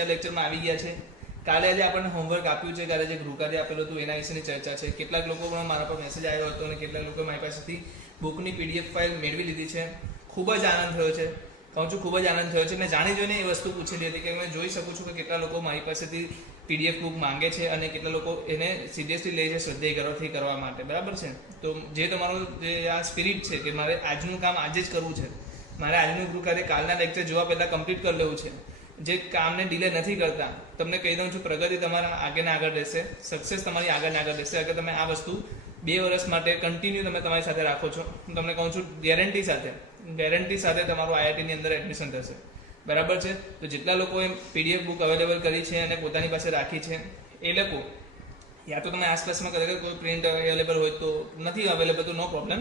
3-4 લેક્ચરમાં આવી ગયા છે. કાલે આજે આપણને હોમવર્ક આપ્યું છે, કાલે જે ગૃહકાર્ય આપેલું હતું એના વિશેની ચર્ચા છે. કેટલાક લોકો પણ મારા પર મેસેજ આવ્યો હતો અને કેટલાક લોકો મારી પાસેથી બુકની PDF ફાઇલ મેળવી લીધી છે. ખૂબ જ આનંદ થયો છે, કહું છું ખૂબ જ આનંદ થયો છે. અને જાણી જોઈને એ વસ્તુ પૂછેલી હતી કે મેં જોઈ શકું છું કે કેટલા લોકો મારી પાસેથી PDF બુક માંગે છે અને કેટલા લોકો એને સિરિયસલી લે છે શ્રદ્ધેય કરવા માટે, બરાબર છે. તો જે તમારું જે આ સ્પિરિટ છે કે મારે આજનું કામ આજે જ કરવું છે, મારે આજનું ગૃહકાર્ય કાલના લેક્ચર જોવા પહેલાં કમ્પ્લીટ કરી લેવું છે, જે કામને ડિલે નથી કરતા, તમને કહી દઉં છું પ્રગતિ તમારા આગળ ને આગળ રહેશે, સક્સેસ તમારી આગળ ને આગળ રહેશે અગર તમે આ વસ્તુ 2 વર્ષ માટે કન્ટિન્યુ તમે તમારી સાથે રાખો છો. હું તમને કહું છું ગેરંટી સાથે તમારું IIT ની અંદર એડમિશન થશે, બરાબર છે. તો જેટલા લોકોએ PDF બુક અવેલેબલ કરી છે અને પોતાની પાસે રાખી છે એ લોકો યા તો તમે આસપાસમાં કદાચ કોઈ પ્રિન્ટ અવેલેબલ હોય તો નથી અવેલેબલ તો નો પ્રોબ્લેમ,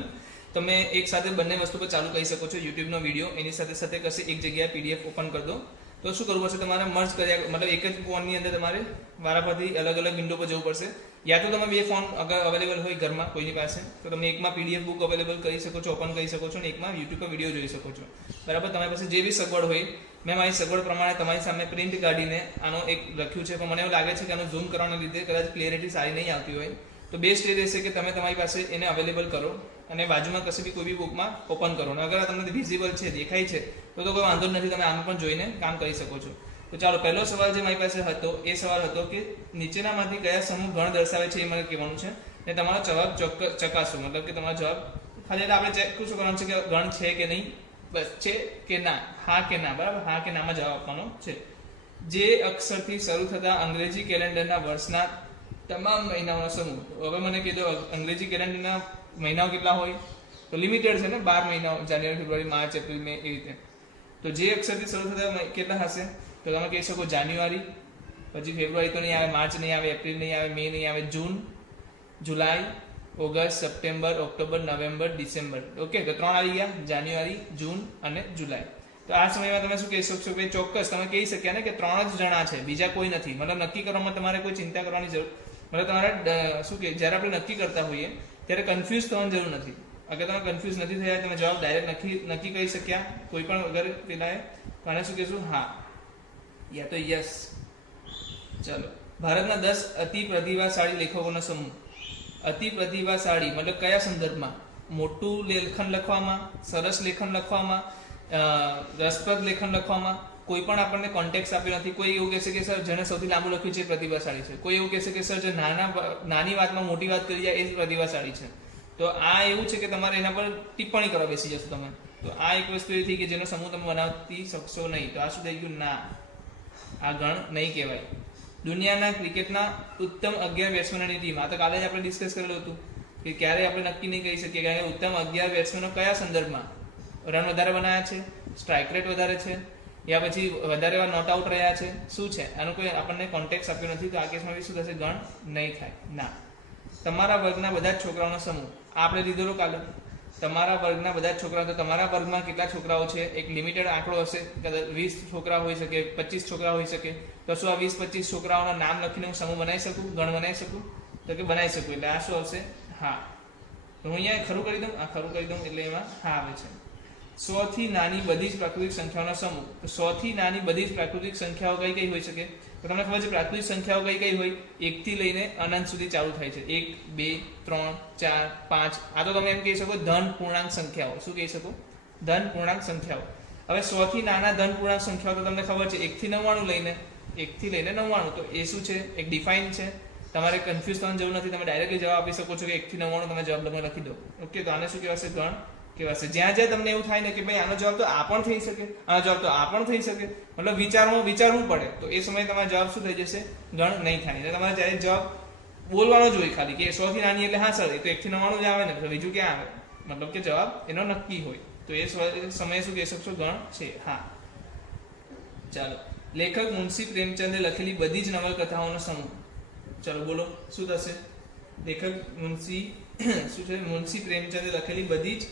તમે એક સાથે બંને વસ્તુ પર ચાલુ કરી શકો છો. યુટ્યુબનો વિડીયો એની સાથે સાથે કશે એક જગ્યાએ PDF ઓપન કરી દો. તો શું કરવું પડશે, તમારે મર્જ કર્યા મતલબ એક જ ફોનની અંદર તમારે વારાફરતી અલગ અલગ વિન્ડો પર જવું પડશે. યા તો તમે 2 ફોન અગર અવેલેબલ હોય ઘરમાં કોઈની પાસે તો તમે એકમાં PDF બુક અવેલેબલ કરી શકો છો, ઓપન કરી શકો છો, અને એકમાં YouTube પર વિડીયો જોઈ શકો છો, બરાબર. તમારી પાસે જે બી સગવડ હોય, મેં મારી સગવડ પ્રમાણે તમારી સામે પ્રિન્ટ કાઢીને આનો એક લખ્યું છે, પણ મને એવું લાગે છે કે આનું ઝૂમ કરવાના લીધે કદાચ ક્લિયરિટી સારી નહીં આવતી હોય, તો બેસ્ટ એ રહેશે કે તમે તમારી પાસે એને અવેલેબલ કરો અને બાજુમાં કશે બી કોઈ બી બુકમાં ઓપન કરો. અને અગર તમને વિઝિબલ છે, દેખાય છે, તો કોઈ વાંધો નથી, તમે આમ પણ જોઈને કામ કરી શકો છો. તો ચાલો, પહેલો સવાલ જે મારી પાસે હતો એ સવાલ હતો કે નીચેનામાંથી કયા સમૂહ ગણ દર્શાવે છે એ મને કહેવાનું છે અને તમારો જવાબ ચકાસો, મતલબ કે તમારો જવાબ ખાલી આપણે ચેક શું કરવાનું છે કે ગણ છે કે નહીં, બસ છે કે ના, હા કે ના, બરાબર, હા કે નામાં જવાબ આપવાનો છે. જે અક્ષરથી શરૂ થતા અંગ્રેજી કેલેન્ડરના વર્ષના તમામ મહિનાઓનો સમૂહ. હવે મને કીધો અંગ્રેજી કેલેન્ડરના મહિનાઓ કેટલા હોય, તો લિમિટેડ છે ને, 12 મહિનાઓ, જાન્યુઆરી, ફેબ્રુઆરી, માર્ચ, એપ્રિલ, મે, એ રીતે. તો જે અક્ષરથી શરૂ થતા કેટલા હશે, તો તમે કહી શકો જાન્યુઆરી, પછી ફેબ્રુઆરી તો નહીં આવે, માર્ચ નહીં આવે, એપ્રિલ નહીં આવે, મે નહીં આવે, June, July, August, September, October, November, December. Okay, તો 3 આવી ગયા, જાન્યુઆરી, જૂન અને જુલાઈ. તો આ સમયમાં તમે શું કહી શકશો કે ચોક્કસ તમે કહી શક્યા ને કે 3 જ જણા છે, બીજા કોઈ નથી. મતલબ નક્કી કરવામાં તમારે કોઈ ચિંતા કરવાની જરૂર, મતલબ તમારે શું કે જ્યારે આપણે નક્કી કરતા હોઈએ ત્યારે કન્ફ્યુઝ થવાની જરૂર નથી. અગર તમે કન્ફ્યુઝ નથી થયા, તમે જવાબ ડાયરેક્ટ નક્કી કરી શક્યા કોઈ પણ અગર પેલા તો આને શું કહેશું, હા યા તો યસ. ચાલો, ભારતના 10 અતિ પ્રતિભાશાળી લેખકોનો સમૂહ. અતિ પ્રતિભાશાળી મતલબ કયા સંદર્ભમાં, મોટું લેખન લખવામાં, સરસ લેખન લખવામાં, રસપ્રદ લેખન લખવામાં. કોઈ પણ આપણને કોન્ટેક્ટ આપ્યો નથી. કોઈ એવું કહેશે કે સર જેને સૌથી લાંબુ લખ્યું છે એ પ્રતિભાશાળી છે, કોઈ એવું કહેશે કે સર જે નાની વાતમાં મોટી વાત કરી જાય એ પ્રતિભાશાળી છે. તો આ એવું છે કે તમારે એના પર ટિપ્પણી કરવા બેસી જશો તમે. તો આ એક વસ્તુ એ થઈ કે જેનો સમૂહ તમે બનાવતી શકશો નહીં. તો આ શું થઈ ગયું, ના, આ ગણ નહીં કહેવાય. દુનિયાના ક્રિકેટના ઉત્તમ 11 બેટ્સમેનોની ટીમ. આ તો કાલે જ આપણે ડિસ્કસ કરેલું હતું કે ક્યારે આપણે નક્કી નહીં કરી શકીએ કે ઉત્તમ 11 બેટ્સમેનો કયા સંદર્ભમાં રન વધારે બનાવ્યા છે, સ્ટ્રાઇક રેટ વધારે છે, યા પછી વધારે વાર નોટ આઉટ રહ્યા છે, શું છે, આનું કોઈ આપણને કોન્ટેક્ટ આપ્યો નથી. તો આ કેસમાં બી શું થશે, ગણ નહીં થાય. ના, તમારા વર્ગના બધા જ છોકરાઓનો સમૂહ. આપણે લીધેલો કાલે, તમારા વર્ગના બધા જ છોકરાઓ. તો તમારા વર્ગમાં કેટલા છોકરાઓ છે, એક લિમિટેડ આંકડો હશે, કદાચ 20 છોકરા હોઈ શકે, 25 છોકરા હોઈ શકે. તો શું આ 20-25 છોકરાઓના નામ લખીને હું સમૂહ બનાવી શકું, ગણ બનાવી શકું? તો કે બનાવી શકું. એટલે આ શું આવશે, હા. તો હું અહીંયા ખરું કરી દઉં, આ ખરું કરી દઉં, એટલે એમાં હા આવે છે. 100 થી નાની બધી જ પ્રાકૃતિક સંખ્યાઓનો સમૂહ. તો 100 થી નાની બધી જ પ્રાકૃતિક સંખ્યાઓ કઈ કઈ હોઈ શકે? તો તમને ખબર છે પ્રાકૃતિક સંખ્યાઓ કઈ કઈ હોય? 1 થી લઈને અનંત સુધી ચાલુ થાય છે. 1, 2, 3, 4, 5. આ તો તમે એમ કહી શકો ધન પૂર્ણાંક સંખ્યાઓ. શું કહી શકો? ધન પૂર્ણાંક સંખ્યાઓ. હવે 100 થી નાના ધન પૂર્ણાંક સંખ્યાઓ તો તમને ખબર છે 1 થી 99 99. તો એ શું છે? એક ડિફાઇન છે. તમારે કન્ફ્યુઝ થવાની જરૂર નથી. તમે ડાયરેક્ટલી જવાબ આપી શકો છો કે 1 થી 99 તમે જવાબ લખી દો. ઓકે, તો આને શું કહેવાશે? ગણ કહેવાશે. જ્યાં જ્યાં તમને એવું થાય ને કે ભાઈ આનો જવાબ તો આ પણ થઈ શકે, આનો જવાબ તો આ પણ થઈ શકે, મતલબ વિચારવું પડે, તો એ સમયે તમારો જવાબ શું થઈ જશે? ગણ નહીં થાય. એટલે તમારે જ્યારે જવાબ બોલવાનો જ હોય ખાલી કે 100 થી નાની એટલે હા સર, એ તો 1 થી 99 જ આવે ને, બીજું ક્યાં આવે? મતલબ કે જવાબ એનો નક્કી હોય. તો એ સમયે શું કહી શકશો? ગણ છે, હા. ચાલો, લેખક મુનશી પ્રેમચંદે લખેલી બધી જ નવલકથાઓનો સમૂહ. ચલો બોલો, શું થશે? લેખક મુનશી પ્રેમચંદે લખેલી બધી જ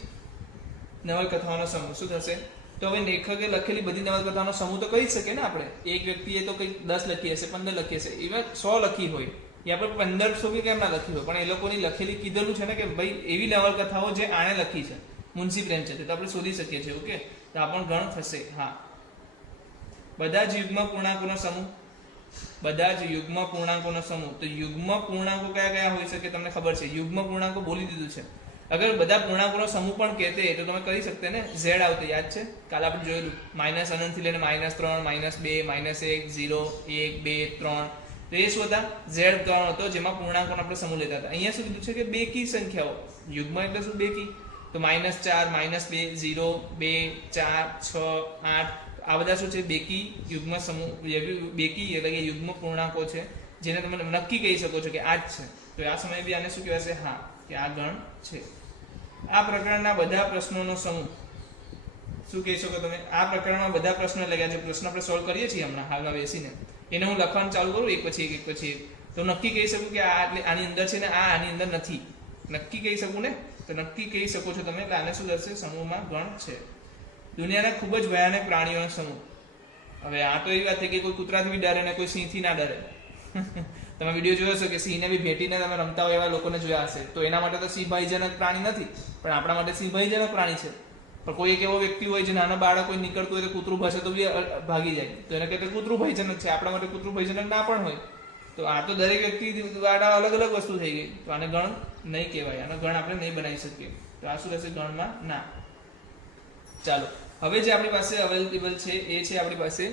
નવલકથાઓનો સમૂહ શું થશે? તો હવે લેખકે લખેલી બધી નવલકથાઓનો સમૂહ તો કહી જ શકે ને આપણે. એક વ્યક્તિએ તો કંઈક 10 લખી હશે, 15 લખી હશે, ઇવન 100 લખી હોય, એ આપણે 1500 બી કેમ ના લખી હોય, પણ એ લોકોની લખેલી કીધેલું છે ને કે ભાઈ એવી નવલકથાઓ જે આણે લખી છે મુનશી પ્રેમચંદ, તો આપણે શોધી શકીએ છીએ. ઓકે, તો આ પણ ગણ થશે, હા. બધા જ યુગ્મ પૂર્ણાંકોનો સમૂહ. બધા જ યુગ્મ પૂર્ણાંકોનો સમૂહ. તો યુગ્મ પૂર્ણાંકો કયા કયા હોઈ શકે તમને ખબર છે? યુગ્મ પૂર્ણાંકો બોલી દીધું છે. અગર બધા પૂર્ણાંકોનો સમૂહ પણ કહેતે તો તમે કરી શકતે ને, z આવતે, યાદ છે? કાલે આપણે જોયેલું માઇનસ અનંત થી લઈને -3, -2, -1, 0, 1, 2, 3. તો એ શું હતા? z3 હતો, જેમાં પૂર્ણાંકોનો આપણે સમૂહ લેતા હતા. અહીંયા શું કીધું છે કે બેકી સંખ્યાઓ. યુગ્મ એટલે શું? બેકી. તો -4, -2, 0, 2, 4, 6, 8 આ બધા શું છે? બેકી યુગ્મ સમૂહ, બેકી એટલે કે યુગ્મ પૂર્ણાંકો છે, જેને તમે નક્કી કહી શકો છો કે આ જ છે. તો આ સમયે બી આને શું કહેવાશે? હા, કે આ ગણ છે. આ પ્રકારના બધા પ્રશ્નોનો સમૂહ શું કહી શકો તમે? આ પ્રકારમાં બધા પ્રશ્નો લખ્યા છે. પ્રશ્ન આપણે સોલ્વ કરીએ છીએ હમણાં હાલમાં બેસીને, એને હું લખવાનું ચાલુ કરું એક પછી એક તો નક્કી કહી શકું કે આ એટલે આની અંદર છે ને આ આની અંદર નથી. નક્કી કહી શકું ને? તો નક્કી કહી શકો છો તમે. એટલે આને શું થશે? સમૂહમાં ગણ છે. દુનિયાના ખૂબ જ ભયાનક પ્રાણીઓનો સમૂહ. હવે આ તો એવી વાત છે કે કોઈ કૂતરાથી બી ડરે ને કોઈ સિંહથી ના ડરે. તમે વિડીયો જોયો હશે કે સિંહને બી ભેટીને તમે રમતા હોય એવા લોકોને જોયા હશે. તો એના માટે તો સિંહ ભયજનક પ્રાણી નથી, પણ આપણા માટે સિંહ ભયજનક પ્રાણી છે. પણ કોઈ એક એવો વ્યક્તિ હોય જે નાના બાળક કોઈ નીકળતું હોય તો કૂતરું ભસે તો બી ભાગી જાય, તો એને કહેતા કૂતરું ભયજનક છે. આપણા માટે કૂતરું ભયજનક ના પણ હોય. તો આ તો દરેક વ્યક્તિ દ્વારા અલગ અલગ વસ્તુ થઈ ગઈ. તો આને ગણ નહીં કહેવાય, આનો ગણ આપણે નહીં બનાવી શકીએ. તો આ શું રહેશે? ગણમાં ના. ચાલો, હવે જે આપણી પાસે અવેલેબલ છે એ છે આપણી પાસે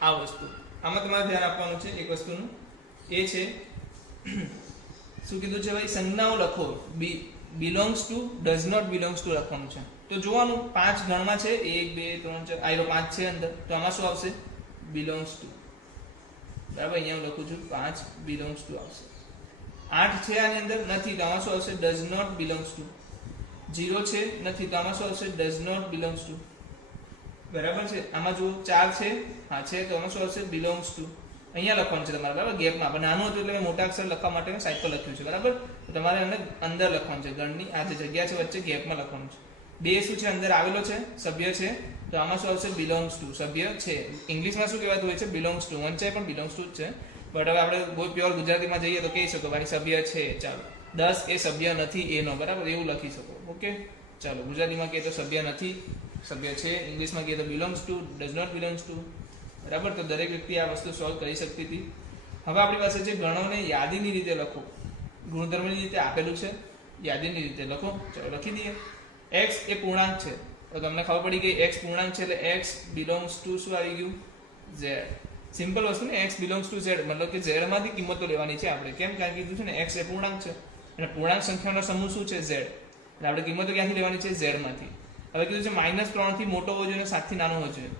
આ વસ્તુ. આમાં તમારે ધ્યાન આપવાનું છે એક વસ્તુનું, એ છે શું કીધું છે ભાઈ? સંજ્ઞાઓ લખો. Belongs to, does not belongs to લખવાનું છે. તો જોવાનું 5 ગણમાં છે, 1 2 3 4 આયરો 5 છે અંદર. તો આમાં શું આવશે? Belongs to. બરાબર, અહીંયા હું લખું છું 5 બિલોંગ્સ ટુ આવશે. 8 છે આની અંદર, નથી, તો આમાં શું આવશે? Does not belongs two. 0 છે, નથી, તો આમાં શું આવશે? Does not belongs to. બરાબર છે. આમાં જો 4 છે, હા છે, તો આમાં શું આવશે? Belongs to. અહીંયા લખવાનું છે તમારે, બરાબર, ગેપમાં. પણ નાનું હતું એટલે મેં મોટા અક્ષર લખવા માટે સાઈડ પર લખ્યું છે, બરાબર. તો તમારે એને અંદર લખવાનું છે, ગણની આ જે જગ્યા છે વચ્ચે ગેપમાં લખવાનું છે. 2 શું છે? અંદર આવેલો છે, સભ્ય છે, તો આમાં શું આવશે? Belongs to. સભ્ય છે. ઇંગ્લિશમાં શું કહેવાતું હોય છે? Belongs to. વંચાય પણ બિલોંગ્સ ટુ જ છે, બટ હવે આપણે બહુ પ્યોર ગુજરાતીમાં જઈએ તો કહી શકો ભાઈ સભ્ય છે. ચાલો, 10 એ સભ્ય નથી એનો, બરાબર, એવું લખી શકો. ઓકે, ચાલો, ગુજરાતીમાં કહે તો સભ્ય નથી, સભ્ય છે. ઇંગ્લિશમાં કહે તો belongs to, does not belongs to. બરાબર. તો દરેક વ્યક્તિ આ વસ્તુ સોલ્વ કરી શકતી હતી. હવે આપણી પાસે છે ગણોને યાદીની રીતે લખો. ગુણધર્મની રીતે આપેલું છે, યાદીની રીતે લખો. ચાલો લખી દઈએ. x એ પૂર્ણાંક છે, તો તમને ખબર પડી ગઈ x પૂર્ણાંક છે એટલે x બિલોંગ્સ ટુ શું આવી ગયું? z. સિમ્પલ વસ્તુ ને, x બિલોંગ્સ ટુ z, મતલબ કે z માંથી કિંમતો લેવાની છે આપણે. કેમ? કારણ કે કીધું છે ને x એ પૂર્ણાંક છે અને પૂર્ણાંક સંખ્યાનો સમૂહ શું છે? z. એટલે આપણે કિંમતો ક્યાંથી લેવાની છે? z માંથી. હવે કીધું છે -3 થી મોટો હોવો જોઈએ, 7 થી નાનો હોવો જોઈએ.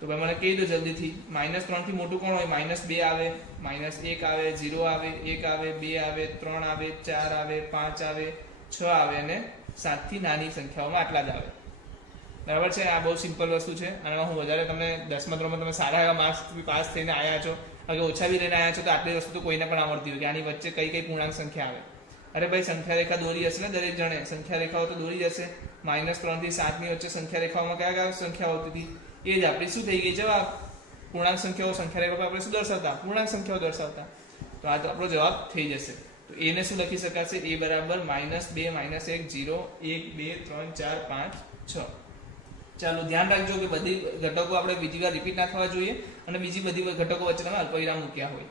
તો ભાઈ મને કહી દો જલ્દીથી, -3 થી મોટું કોણ હોય? -2 આવે, -1 આવે, 0 આવે, 1 આવે, 2 આવે, 3 આવે, 4 આવે, 5 આવે, 6 આવે અને 7 થી નાની સંખ્યાઓમાં આટલા જ આવે. બરાબર છે. આ બહુ સિમ્પલ વસ્તુ છે અને હું વધારે તમને 10મા ધોરણમાં તમે સારા એવા માર્ક્સથી પાસ થઈને આવ્યા છો, અગર ઓછા બી લઈને આવ્યા છો, તો આટલી વસ્તુ તો કોઈને પણ આવડતી હોય કે આની વચ્ચે કઈ કઈ પૂર્ણાંક સંખ્યા આવે. અરે ભાઈ, સંખ્યા રેખા દોરી હશે ને દરેક જણે, સંખ્યા રેખાઓ તો દોરી જશે. -3 થી 7 ની વચ્ચે સંખ્યા રેખાઓમાં કયા કયા સંખ્યાઓ આવતી હતી? એ જ આપણી શું થઈ ગઈ? જવાબ. પૂર્ણાંક સંખ્યાઓ સંખ્યા રેખા પર આપણે શું દર્શાવતા? પૂર્ણાંક સંખ્યાઓ દર્શાવતા. તો આ તો આપણો જવાબ થઈ જશે. તો એને શું લખી શકાશે? a બરાબર -2 -1 0 1 2 3 4 5 6. ચાલો ધ્યાન રાખજો કે બધી ઘટકો આપણે બીજી વાર રિપીટ ના થવા જોઈએ અને બીજી બધી ઘટકો વચ્ચે તમે અલ્પવિરામ મૂક્યા હોય.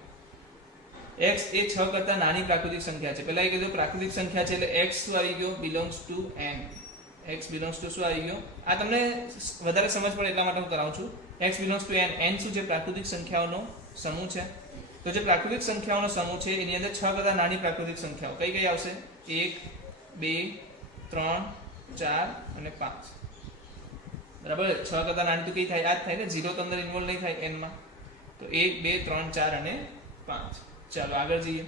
x એ 6 કરતા નાની પ્રાકૃતિક સંખ્યા છે. પહેલા એ કીધું પ્રાકૃતિક સંખ્યા છે એટલે x શું આવી ગયો? Belongs to n. x belongs to શું આવી ગયો? આ તમને વધારે સમજ પડે એટલા માટે હું કરાવું છું. x belongs to n. n શું છે? પ્રાકૃતિક સંખ્યાઓનો સમૂહ છે. તો જે પ્રાકૃતિક સંખ્યાઓનો સમૂહ છે એની અંદર 6 કરતા નાની પ્રાકૃતિક સંખ્યાઓ કઈ કઈ આવશે? 1 2 3 4 અને 5. બરાબર. 6 કરતા નાની તો કઈ થાય? આ જ થાય ને, 0 તો અંદર ઇન્વોલ્વ નહીં થાય n માં. તો 1 2 3 4 અને 5. ચાલો આગળ જઈએ.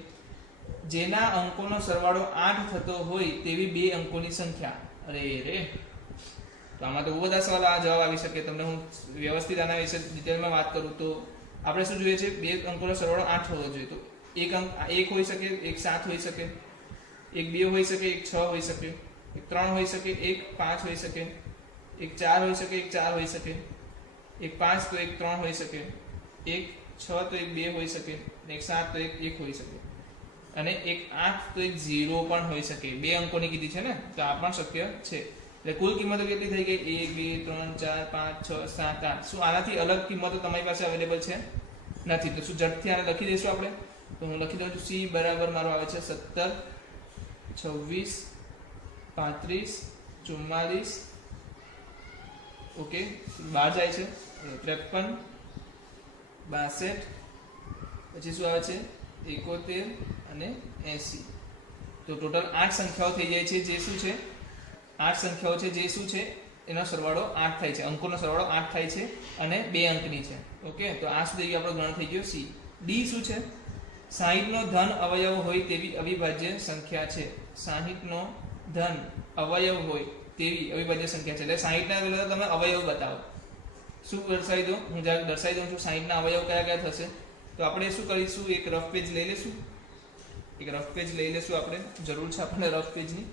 જેના અંકોનો સરવાળો 8 થતો હોય તેવી 2 અંકોની સંખ્યા. અરે રે, તો આમાં તો બહુ બધા સવાલ આ જવાબ આવી શકે. તમને હું વ્યવસ્થિત આના વિશે ડિટેલમાં વાત કરું તો આપણે શું જોઈએ છે? 2 અંકોનો સરવાળો 8 હોવો જોઈએ. તો એક અંક 1 હોઈ શકે, એક 7 હોઈ શકે, એક 2 હોઈ શકે, એક 6 હોઈ શકે, એક 3 હોઈ શકે, એક 5 હોઈ શકે, એક 4 હોઈ શકે, એક 4 હોઈ શકે, એક 5 તો એક 3 હોઈ શકે, એક 6 તો એક 2 હોઈ શકે, એક 7 તો એક 1 હોઈ શકે અને એક 8 તો એક 0 પણ હોઈ શકે. 2 અંકોની કીધી છે ને, તો આ પણ શક્ય છે. એટલે કુલ કિંમતો કેટલી થઈ ગઈ? 1 2 3 4 5 6 7 8. શું આનાથી અલગ કિંમતો તમારી પાસે અવેલેબલ છે? નથી. તો શું ઝડપથી આને લખી દઈશું આપણે? તો હું લખી દઉં છું સી બરાબર મારો આવે છે 17, 26, 35, 44, ઓકે 12 જાય છે, 53, 62, પછી શું આવે છે 71 અને 80. તો ટોટલ 8 સંખ્યાઓ થઈ જાય છે, જે શું છે 8 સંખ્યાઓ છે, જે શું છે એનો સરવાળો 8 થાય છે, અંકોનો સરવાળો 8 થાય છે અને 2 અંકની છે. ઓકે, તો આ શું થઈ ગયું આપણો ગણ થઈ ગયો સી. ડી શું છે? 60 નો ધન અવયવ હોય તેવી અવિભાજ્ય સંખ્યા છે. 60 નો ધન અવયવ હોય તેવી અવિભાજ્ય સંખ્યા છે. એટલે 60 ના પહેલા તમે અવયવ બતાવો. શું દર્શાવી દો? હું જ્યારે દર્શાવી દઉં છું 60 ના અવયવ કયા કયા થશે. તો આપણે શું કરીશું? એક રફ પેજ લઈ લેશું. એક રફ પેજ લઈ લેશું આપણે, જરૂર છે આપણને રફ પેજની.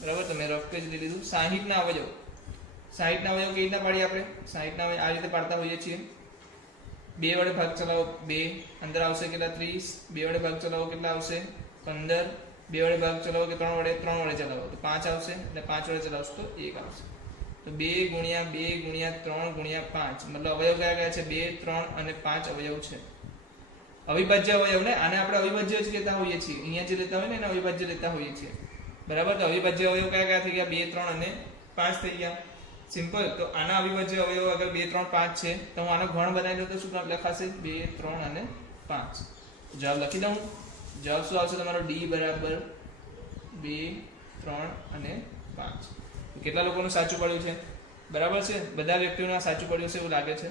બરાબર, તમે રફ પેજ લઈ લીધું. 60 ના અવયવ, 60 ના અવયવ કેવી રીતના પાડીએ આપણે? 60 ના અવયવ આ રીતે પાડતા હોઈએ છીએ. 2 વડે ભાગ ચલાવો 2, અંદર આવશે કેટલા 30. 2 વડે ભાગ ચલાવો કેટલા આવશે 15. 2 વડે ભાગ ચલાવો કે 3 વડે ચલાવો તો 5 આવશે, અને 5 વડે ચલાવશો તો 1 આવશે. તો 2 ગુણ્યા 2 ગુણ્યા 3 ગુણ્યા 5, મતલબ અવયવ કયા કયા છે? 2, 3 અને 5 અવયવ છે. અવિભાજ્ય અવયવ ને આને આપણે અવિભાજ્ય જ લેતા હોઈએ છીએ. અહીંયા જે લેતા હોય ને એને અવિભાજ્ય લેતા હોઈએ છીએ. બરાબર, તો અવિભાજ્ય અવયવ કયા કયા થઈ ગયા? 2, 3 અને 5 થઈ ગયા. સિમ્પલ. તો આના અવિભાજ્ય અવયવ અગર 2, 3, 5 છે તો હું આનો ઘણ બનાવી દઉં તો શું લખાશે? 2, 3 અને 5. જવાબ લખી દઉં. જવાબ શું આવશે તમારો? ડી બરાબર 2, 3 અને 5. કેટલા લોકોનું સાચું પડ્યું છે? બરાબર છે, બધા વ્યક્તિઓનું સાચું પડ્યું છે એવું લાગે છે.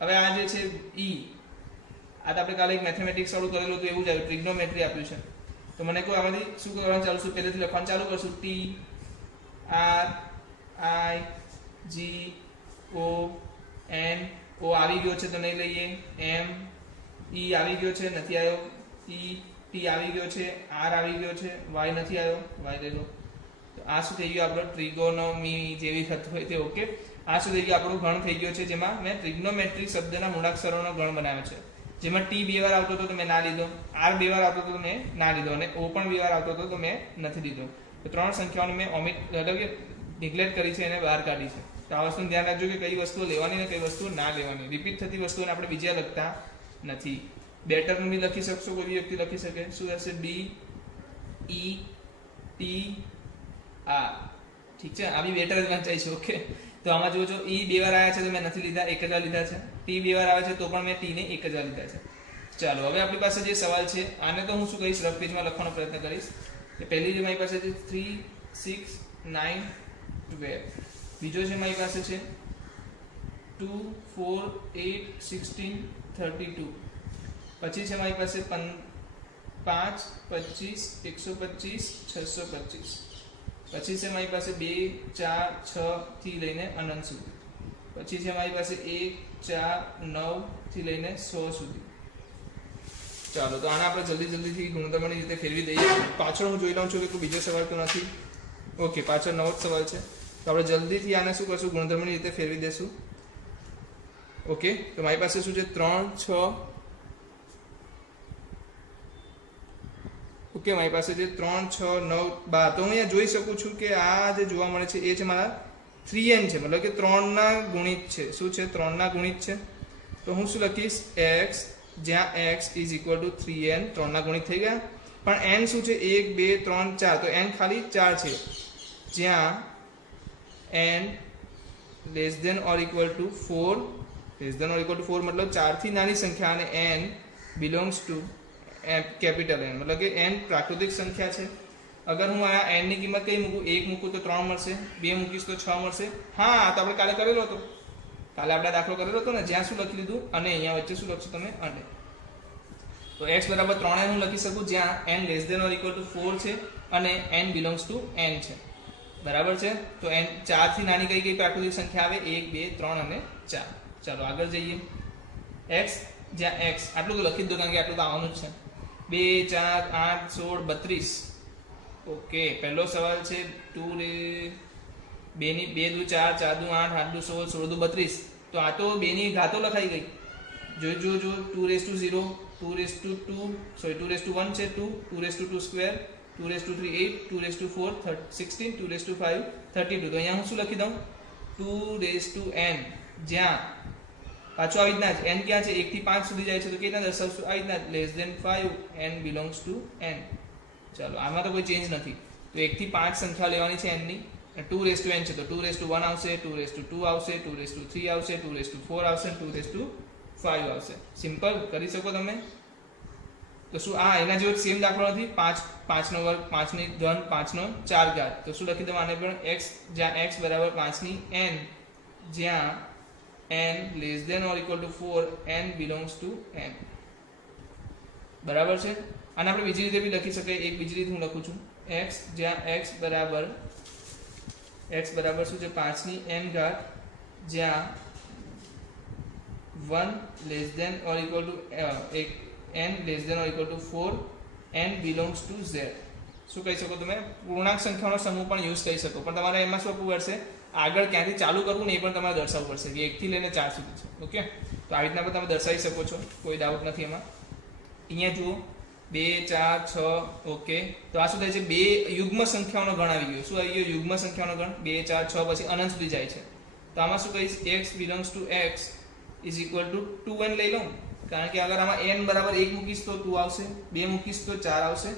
હવે આ જે છે ઈ, આ તો આપણે કાલે એક મેથેમેટિક્સ વાળું કરેલું હતું એવું જ આવ્યું, ટ્રિગ્નોમેટ્રી આપ્યું છે. તો મને કહો આમાંથી શું કરવાનું ચાલુ છું? પહેલેથી લખવાનું ચાલુ કરશું. T R I G O N. O આવી ગયો છે તો નહીં લઈએ. એમ ઈ આવી ગયો છે, નથી આવ્યો. ઈ ટી આવી ગયો છે. આર આવી ગયો છે. વાય નથી આવ્યો, વાય લઈ લો. તો આ શું થઈ ગયું? આપણો ટ્રિગોનોમી જેવી થતું હોય તે. ઓકે, આ શું થઈ ગયું? આપણું ગણ થઈ ગયો છે, જેમાં મેં ટ્રિગ્નોમેટ્રી શબ્દના મૂળાક્ષરોનો ગણ બનાવ્યો છે. જેમાં ટી 2 વાર આવતો હતો તો મેં ના લીધો, આર 2 વાર આવતો હતો તો મેં ના લીધો, અને ઓ પણ 2 વાર આવતો હતો તો મેં નથી લીધો. તો 3 સંખ્યાઓને મેં ઓમિટ એટલે કે નિગ્લેક્ટ કરી છે, એને બહાર કાઢી છે. તો આ વસ્તુનું ધ્યાન રાખજો કે કઈ વસ્તુઓ લેવાની ને કઈ વસ્તુઓ ના લેવાની. રિપીટ થતી વસ્તુઓને આપણે બીજા લખતા નથી. બેટરનું બી લખી શકશો, કોઈ વ્યક્તિ લખી શકે. શું હશે? D E T R. ઠીક છે, આ બી બેટર જ વંચાય છે. ઓકે, તો આમાં જોજો ઈ 2 વાર આવ્યા છે તો મેં નથી લીધા, એક જ વાર લીધા છે. ટી 2 વાર આવે છે તો પણ મેં ટી ને એક જ વાર લીધા છે. ચાલો, હવે આપણી પાસે જે સવાલ છે આને તો હું શું કહીશ? રફ પેજમાં લખવાનો પ્રયત્ન કરીશ. કે પહેલી જે મારી પાસે છે 3, 6, 9, 12. બીજો છે મારી પાસે છે 2, 4, 8, 16, 32. પછી છે મારી પાસે 5, 25, 125, 625. પછી છે મારી પાસે 2, 4, 6 થી લઈને અનંત સુધી. પછી છે મારી પાસે 1, 4, 9 થી લઈને 100 સુધી. ચાલો, તો આને આપણે જલ્દીથી ગુણધર્મની રીતે ફેરવી દઈએ. પાછળ હું જોઈ લઉં છું કે કોઈ બીજો સવાલ તો નથી. ઓકે, પાછળ નવો જ સવાલ છે. તો આપણે જલ્દીથી આને શું કરશું? ગુણધર્મની રીતે ફેરવી દેશું. ઓકે, તો મારી પાસે શું છે? 3, 6. ઓકે, મારી પાસે છે 3, 6, 9, 12. તો હું અહીંયા જોઈ શકું છું કે આ જે જોવા મળે છે એ છે મારા 3n છે, મતલબ કે 3 ના ગુણિત છે. શું છે? 3 ના ગુણિત છે. તો હું શું લખીશ? x, જ્યાં x is equal to 3n. 3 ના ગુણિત થઈ ગયા. પણ n શું છે? 1, 2, 3, 4. તો n ખાલી 4 છે. જ્યાં n less than or equal to 4, less than or equal to 4 મતલબ 4 થી નાની સંખ્યા, અને n belongs to capital n, મતલબ કે n પ્રાકૃતિક સંખ્યા છે. અગર હું આ n ની કિંમત કઈ મૂકું? 1 મૂકું તો 3 મળશે, 2 મૂકીશ તો 6 મળશે. હા, તો આપણે કાલે કરેલો હતો. કાલે આપણે દાખલો કરેલો હતો ને, જ્યાં શું લખી લીધું? અને અહીંયા વચ્ચે શું લખશું તમે? અને. તો x બરાબર 3n હું લખી શકું, જ્યાં n less than or equal to 4 છે અને n બિલોંગ્સ ટુ n છે. બરાબર છે. તો n 4 થી નાની કઈ પ્રાકૃતિક સંખ્યા આવે? 1, 2, 3 અને 4. ચાલો આગળ જઈએ. x, જ્યાં x આટલું તો લખી દો, કારણ કે આટલું તો આવવાનું જ છે. 2, 4, 8, 16, 32. ઓકે, પહેલો સવાલ છે 2 ની 2 દુ 4, 4 દુ 8, 8 દુ 16, 16 દુ 32. તો આ તો 2 ની ઘાતો લખાઈ ગઈ. જો 2 raised to 2, sorry 2 raised to 1 છે 2, 2 raised to 2 square, 2 raised to 3 8, 2 raised to 4 16, 2 raised to 5 32. તો અહીંયા હું શું લખી દઉં? 2 raised to n, જ્યાં પાછું આવી રીતના જ n ક્યાં છે 1 થી 5 સુધી જાય છે તો કેટલા દર્શાવશું આવી રીતના less than 5 n belongs to n. ચાલો આમાં તો કોઈ ચેન્જ નથી તો 1 થી 5 સંખ્યા લેવાની છે n ની 2n છે તો 2 આવશે 2 આવશે 2 આવશે 2 આવશે 2 5 આવશે. સિમ્પલ કરી શકો તમે. તો શું આ એના જેવો સેમ દાખલો નથી 5 નો વર્ગ 5 ની ઘન 5 નો 4 ઘાત તો શું લખી દઉં આને પણ x જ્યાં x બરાબર 5 ની n જ્યાં n less than or equal to 4 n belongs to n. બરાબર છે. આને આપણે બીજી રીતે બી લખી શકીએ. એક બીજી રીતે હું લખું છું x જ્યાં x બરાબર શું છે 5 ની n ઘાત જ્યાં 1 less than or equal to n less than or equal to 4 n belongs to z. શું કહી શકો તમે પૂર્ણાંક સંખ્યાઓનો સમૂહ પણ યુઝ કરી શકો પણ તમારે એમાં શું આપવું પડશે આગળ ક્યાંથી ચાલુ કરવું ને એ પણ તમારે દર્શાવવું પડશે કે 1 થી લઈને 4 સુધી છે. ઓકે તો આવી રીતના પણ તમે દર્શાવી શકો છો કોઈ ડાઉટ નથી એમાં. અહીંયા જુઓ 2 4 6 ઓકે તો આ શું થાય છે બે યુગ્મ સંખ્યાઓનો ગણ આવી ગયો. શું આવી ગયો યુગ્મ સંખ્યાઓનો ગણ 2 4 6 પછી અનંત સુધી જાય છે તો આમાં શું કહીશ x belongs to x is equal to 2n લઈ લઉં કારણ કે અગર આમાં n બરાબર 1 મૂકીશ તો 2 આવશે 2 મૂકીશ તો 4 આવશે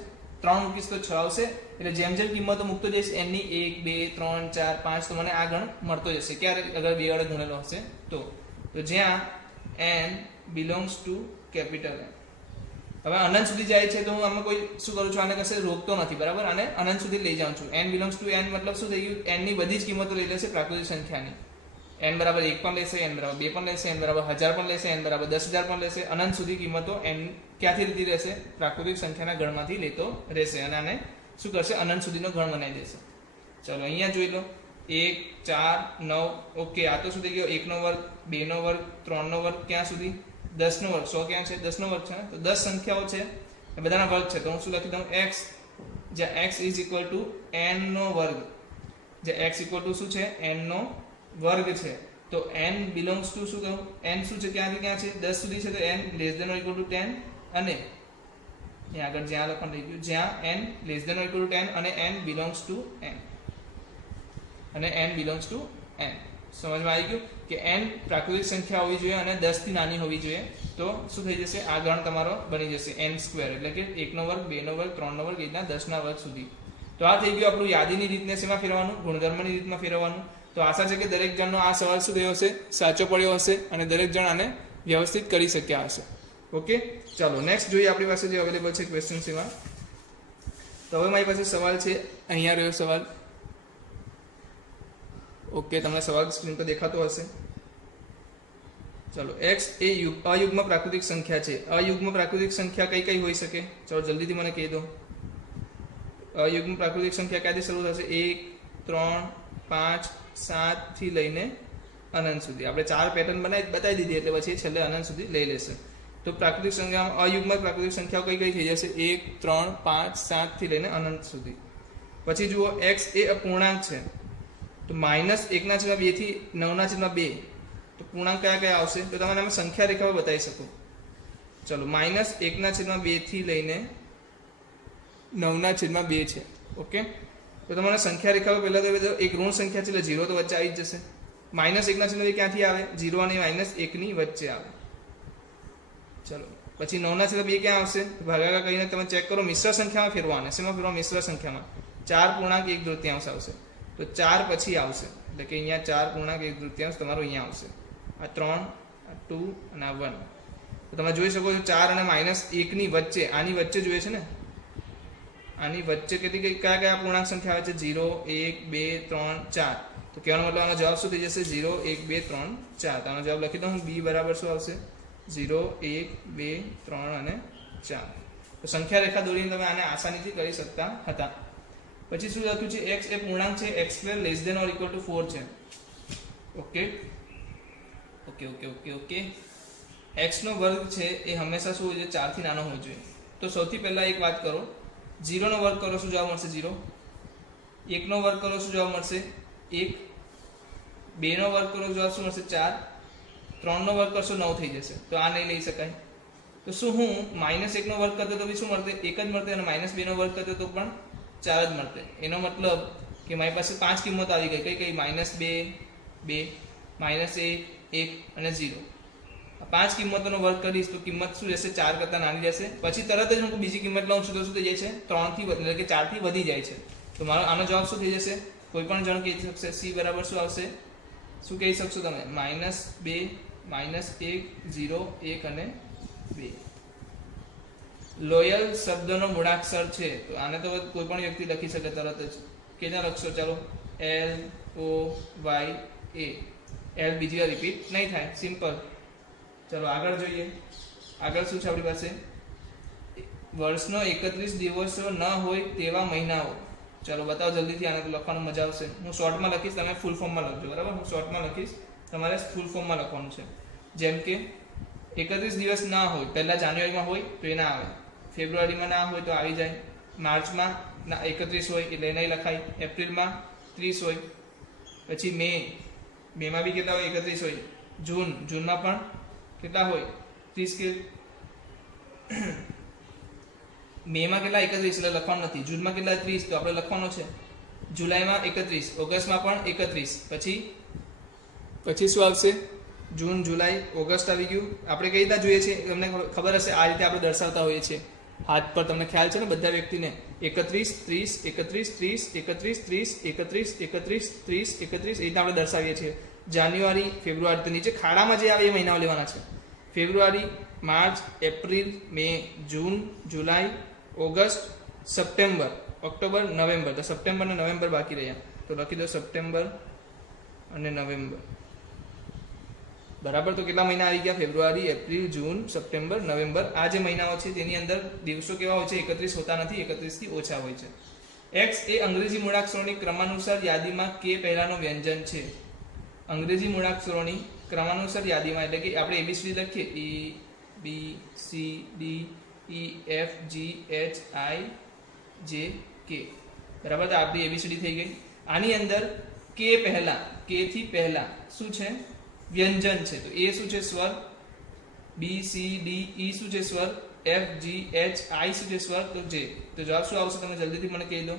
3 મૂકીશ તો 6 આવશે એટલે જેમ જેમ કિંમતો મૂકતો જઈશ n ની 1 2 3 4 5 તો મને આ ગણ મળતો જશે ક્યારે અગર બે વડે ગુણેલો હશે તો જ્યાં n belongs to capital n. હવે અનંત સુધી જાય છે તો હું આમાં કોઈ શું કરું છું આને કશે રોકતો નથી બરાબર આને અનંત સુધી લઈ જાઉં છું. n બિલોંગ્સ ટુ n મતલબ શું થઈ ગયું n ની બધી જ કિંમતો લઈ લેશે પ્રાકૃતિક સંખ્યાની. n બરાબર 1 પણ લેશે n બરાબર 2 પણ લેશે n બરાબર 1000 પણ લેશે n બરાબર 10000 પણ લેશે અનંત સુધી કિંમતો n ક્યાંથી લીધી રહેશે પ્રાકૃતિક સંખ્યાના ગણમાંથી લેતો રહેશે અને આને શું કરશે અનંત સુધીનો ગણ બનાવી દેશે. ચલો અહીંયા જોઈ લો 1 4 9 ઓકે આ તો શું થઈ ગયો 1 નો વર્ગ 2 નો વર્ગ 3 નો વર્ગ ક્યાં સુધી 10 નો વર્ગ 100 ક્યાં છે 10 નો વર્ગ છે ને તો 10 સંખ્યાઓ છે એ બધાના વર્ગ છે તો હું શું લખી દઉં x જ્યાં x is equal to n નો વર્ગ જ્યાં x ઇક્વલ ટુ શું છે n નો વર્ગ છે તો n બિલોંગ્સ ટુ શું કહું n શું છે ક્યાંથી ક્યાં છે 10 સુધી છે તો n less than or equal to 10 અને અહીંયા આગળ જ્યાં લખવાનું રહી ગયું જ્યાં n less than or equal to 10 અને n બિલોંગ્સ ટુ n અને n બિલોંગ્સ ટુ n. સમજમાં આવી ગયું કે n પ્રાકૃતિક સંખ્યા હોવી જોઈએ અને 10 થી નાની હોવી જોઈએ તો શું થઈ જશે આ ગણ તમારો બની જશે n સ્ક્વેર એટલે કે 1 નો વર્ગ 2 નો વર્ગ 3 નો વર્ગ એ રીતના 10 ના વર્ગ સુધી. તો આ થઈ ગયું આપણું યાદીની રીતને શેમાં ફેરવવાનું ગુણધર્મની રીતમાં ફેરવવાનું. તો આશા છે કે દરેક જણનો આ સવાલ શું થયો હશે સાચો પડ્યો હશે અને દરેક જણ આને વ્યવસ્થિત કરી શક્યા હશે. ઓકે ચાલો નેક્સ્ટ જોઈએ આપણી પાસે જે અવેલેબલ છે ક્વેશ્ચન્સ એમાં. તો હવે મારી પાસે સવાલ છે અહીંયા રહ્યો સવાલ. ઓકે તમને સવાલ સ્ક્રીન પર દેખાતો હશે. ચલો x એ અયુગ્મ પ્રાકૃતિક સંખ્યા છે. અયુગ્મ પ્રાકૃતિક સંખ્યા કઈ કઈ હોઈ શકે ચલો જલ્દીથી મને કહી દો. અયુગ્મ પ્રાકૃતિક સંખ્યા ક્યાંથી શરૂ થશે 1 3 5 7 થી લઈને અનંત સુધી. આપણે 4 પેટર્ન બતાવી દીધી એટલે પછી છેલ્લે અનંત સુધી લઈ લેશે. તો પ્રાકૃતિક સંખ્યામાં અયુગ્મ પ્રાકૃતિક સંખ્યાઓ કઈ કઈ થઈ જશે 1 3 5 7 થી લઈને અનંત સુધી. પછી જુઓ x એ અપૂર્ણાંક છે તો -1/2 થી 9/2 તો પૂર્ણાંક કયા કયા આવશે તો તમે આમાં સંખ્યા રેખાઓ બતાવી શકો. ચલો -1/2 થી લઈને 9/2 છે. ઓકે તો તમારે સંખ્યા રેખાઓ પહેલા તો એક ઋણ સંખ્યા છે એટલે 0 તો વચ્ચે આવી જ જશે. -1/2 ક્યાંથી આવે 0 અને -1 ની વચ્ચે આવે. ચલો પછી 9/2 ક્યાં આવશે ભાગાકાર કરીને તમે ચેક કરો મિશ્ર સંખ્યામાં ફેરવાના શેમાં ફેરવા મિશ્ર સંખ્યામાં 4 પૂર્ણાંક 1/3 આવશે તો 4 પછી આવશે એટલે કે અહીંયા 4 પૂર્ણાંક 1/3 તમારો અહીંયા આવશે. આ 3 આ 2 અને આ 1 તો તમે જોઈ શકો છો 4 અને -1 ની વચ્ચે આની વચ્ચે જોઈએ છે ને આની વચ્ચે કેટલી કયા કયા પૂર્ણાંક સંખ્યા આવે છે 0 1 2 3 4 તો કહેવાનો મતલબ આનો જવાબ શું થઈ જશે 0 1 2 3 4. તો આનો જવાબ લખી દઉં હું b બરાબર શું આવશે 0 1 2 3 અને 4. તો સંખ્યા રેખા દોરીને તમે આને આસાનીથી કરી શકતા હતા. પછી શું લખ્યું છે x એ પૂર્ણાંક છે x² less than or equal to 4 છે. Okay okay okay okay okay x નો વર્ગ છે એ હંમેશા શું હોય છે 4 થી નાનો હોવો જોઈએ. તો સૌથી પહેલા એક વાત કરો 0 નો વર્ગ કરો શું જવાબ મળશે 0. 1 નો વર્ગ કરો શું જવાબ મળશે 1. 2 નો વર્ગ કરો જવાબ શું મળશે 4. 3 નો વર્ગ કરશો 9 થઈ જશે તો આ નહીં લઈ શકાય. તો શું હું -1 નો વર્ગ કરતો તો બી શું મળતે 1 જ મળતે અને -2 નો વર્ગ કરતો તો પણ 4 જ મળતે. એનો મતલબ કે મારી પાસે 5 કિંમત આવી ગઈ કઈ કઈ -2 2 -1 1 અને 0. 5 કિંમતોનો વર્ગ કરીશ તો કિંમત શું રહેશે? 4 કરતા નાની રહેશે. પછી તરત જ હું બીજી કિંમત લઉં છું તો શું થઈ જાય છે? 3 થી એટલે કે 4 થી વધી જાય છે. તો મારો આનો જવાબ શું થઈ જશે? કોઈ પણ જણ કહી શકશે સી બરાબર શું આવશે? શું કહી શકશો તમે? -2 -1 0 1 અને 2. લોયલ શબ્દનો મૂળાક્ષર છે તો આને તો કોઈ પણ વ્યક્તિ લખી શકે તરત જ. કેના લખશો? ચાલો LOYA. એલ બીજી વાર રિપીટ નહીં થાય, સિમ્પલ. ચલો આગળ જોઈએ. આગળ શું છે આપણી પાસે? વર્ષનો 31 દિવસો ન હોય તેવા મહિનાઓ. ચલો બતાવો જલ્દીથી, આને તો લખવાનું મજા આવશે. હું શોર્ટમાં લખીશ, તમે ફૂલ ફોર્મમાં લખજો, બરાબર? હું શોર્ટમાં લખીશ, તમારે ફૂલ ફોર્મમાં લખવાનું છે. જેમ કે 31 દિવસ ના હોય, પહેલા જાન્યુઆરીમાં હોય તો એ ના આવે, ફેબ્રુઆરીમાં ના હોય તો આવી જાય, માર્ચમાં 31 હોય એટલે નહીં લખાય, એપ્રિલમાં 30 હોય, પછી મેમાં બી કેટલા હોય? 31 હોય. જૂનમાં પણ કેટલા હોય? 30 કે મેમાં કેટલા? 31 એટલે લખવાનું નથી. જૂનમાં કેટલા? 30 તો આપણે લખવાનો છે. જુલાઈમાં 31, ઓગસ્ટમાં પણ 31. પછી શું આવશે? જૂન, જુલાઈ, ઓગસ્ટ આવી ગયું. આપણે કઈ રીતે જોઈએ છીએ? તમને ખબર હશે, આ રીતે આપણે દર્શાવતા હોઈએ છીએ. હાથ પર તમને ખ્યાલ છે ને બધા વ્યક્તિને? 31 30 31 30 31 30 31 31 30 31 એ રીતે આપણે દર્શાવીએ છીએ. જાન્યુઆરી, ફેબ્રુઆરી તો નીચે ખાડામાં જે આવે એ મહિનાઓ લેવાના છે. ફેબ્રુઆરી, માર્ચ, એપ્રિલ, મે, જૂન, July, August, September, October, November. તો સપ્ટેમ્બર અને નવેમ્બર બાકી રહ્યા, તો લખી દો સપ્ટેમ્બર અને નવેમ્બર. બરાબર? તો કેટલા મહિના આવી ગયા? ફેબ્રુઆરી, એપ્રિલ, જૂન, સપ્ટેમ્બર, નવેમ્બર. આ જે મહિનાઓ છે તેની અંદર દિવસો કેવા હોય છે? 31 હોતા નથી, 31 થી ઓછા હોય છે. એક્સ એ અંગ્રેજી મૂળાક્ષરોની ક્રમાનુસાર યાદીમાં કે પહેલાનો વ્યંજન છે. અંગ્રેજી મૂળાક્ષરોની ક્રમાનુસાર યાદીમાં એટલે કે આપણે ABCD લખીએ, ABCDEFGHIJK, બરાબર? તો આપણી ABCD થઈ ગઈ. આની અંદર કે પહેલા, કે થી પહેલા શું છે? વ્યંજન છે. તો એ શું છે? સ્વર. BCDE શું છે? સ્વર. FGHI શું છે? સ્વર. તો J. તો જવાબ શું આવશે? તમે જલ્દીથી મને કહી દો.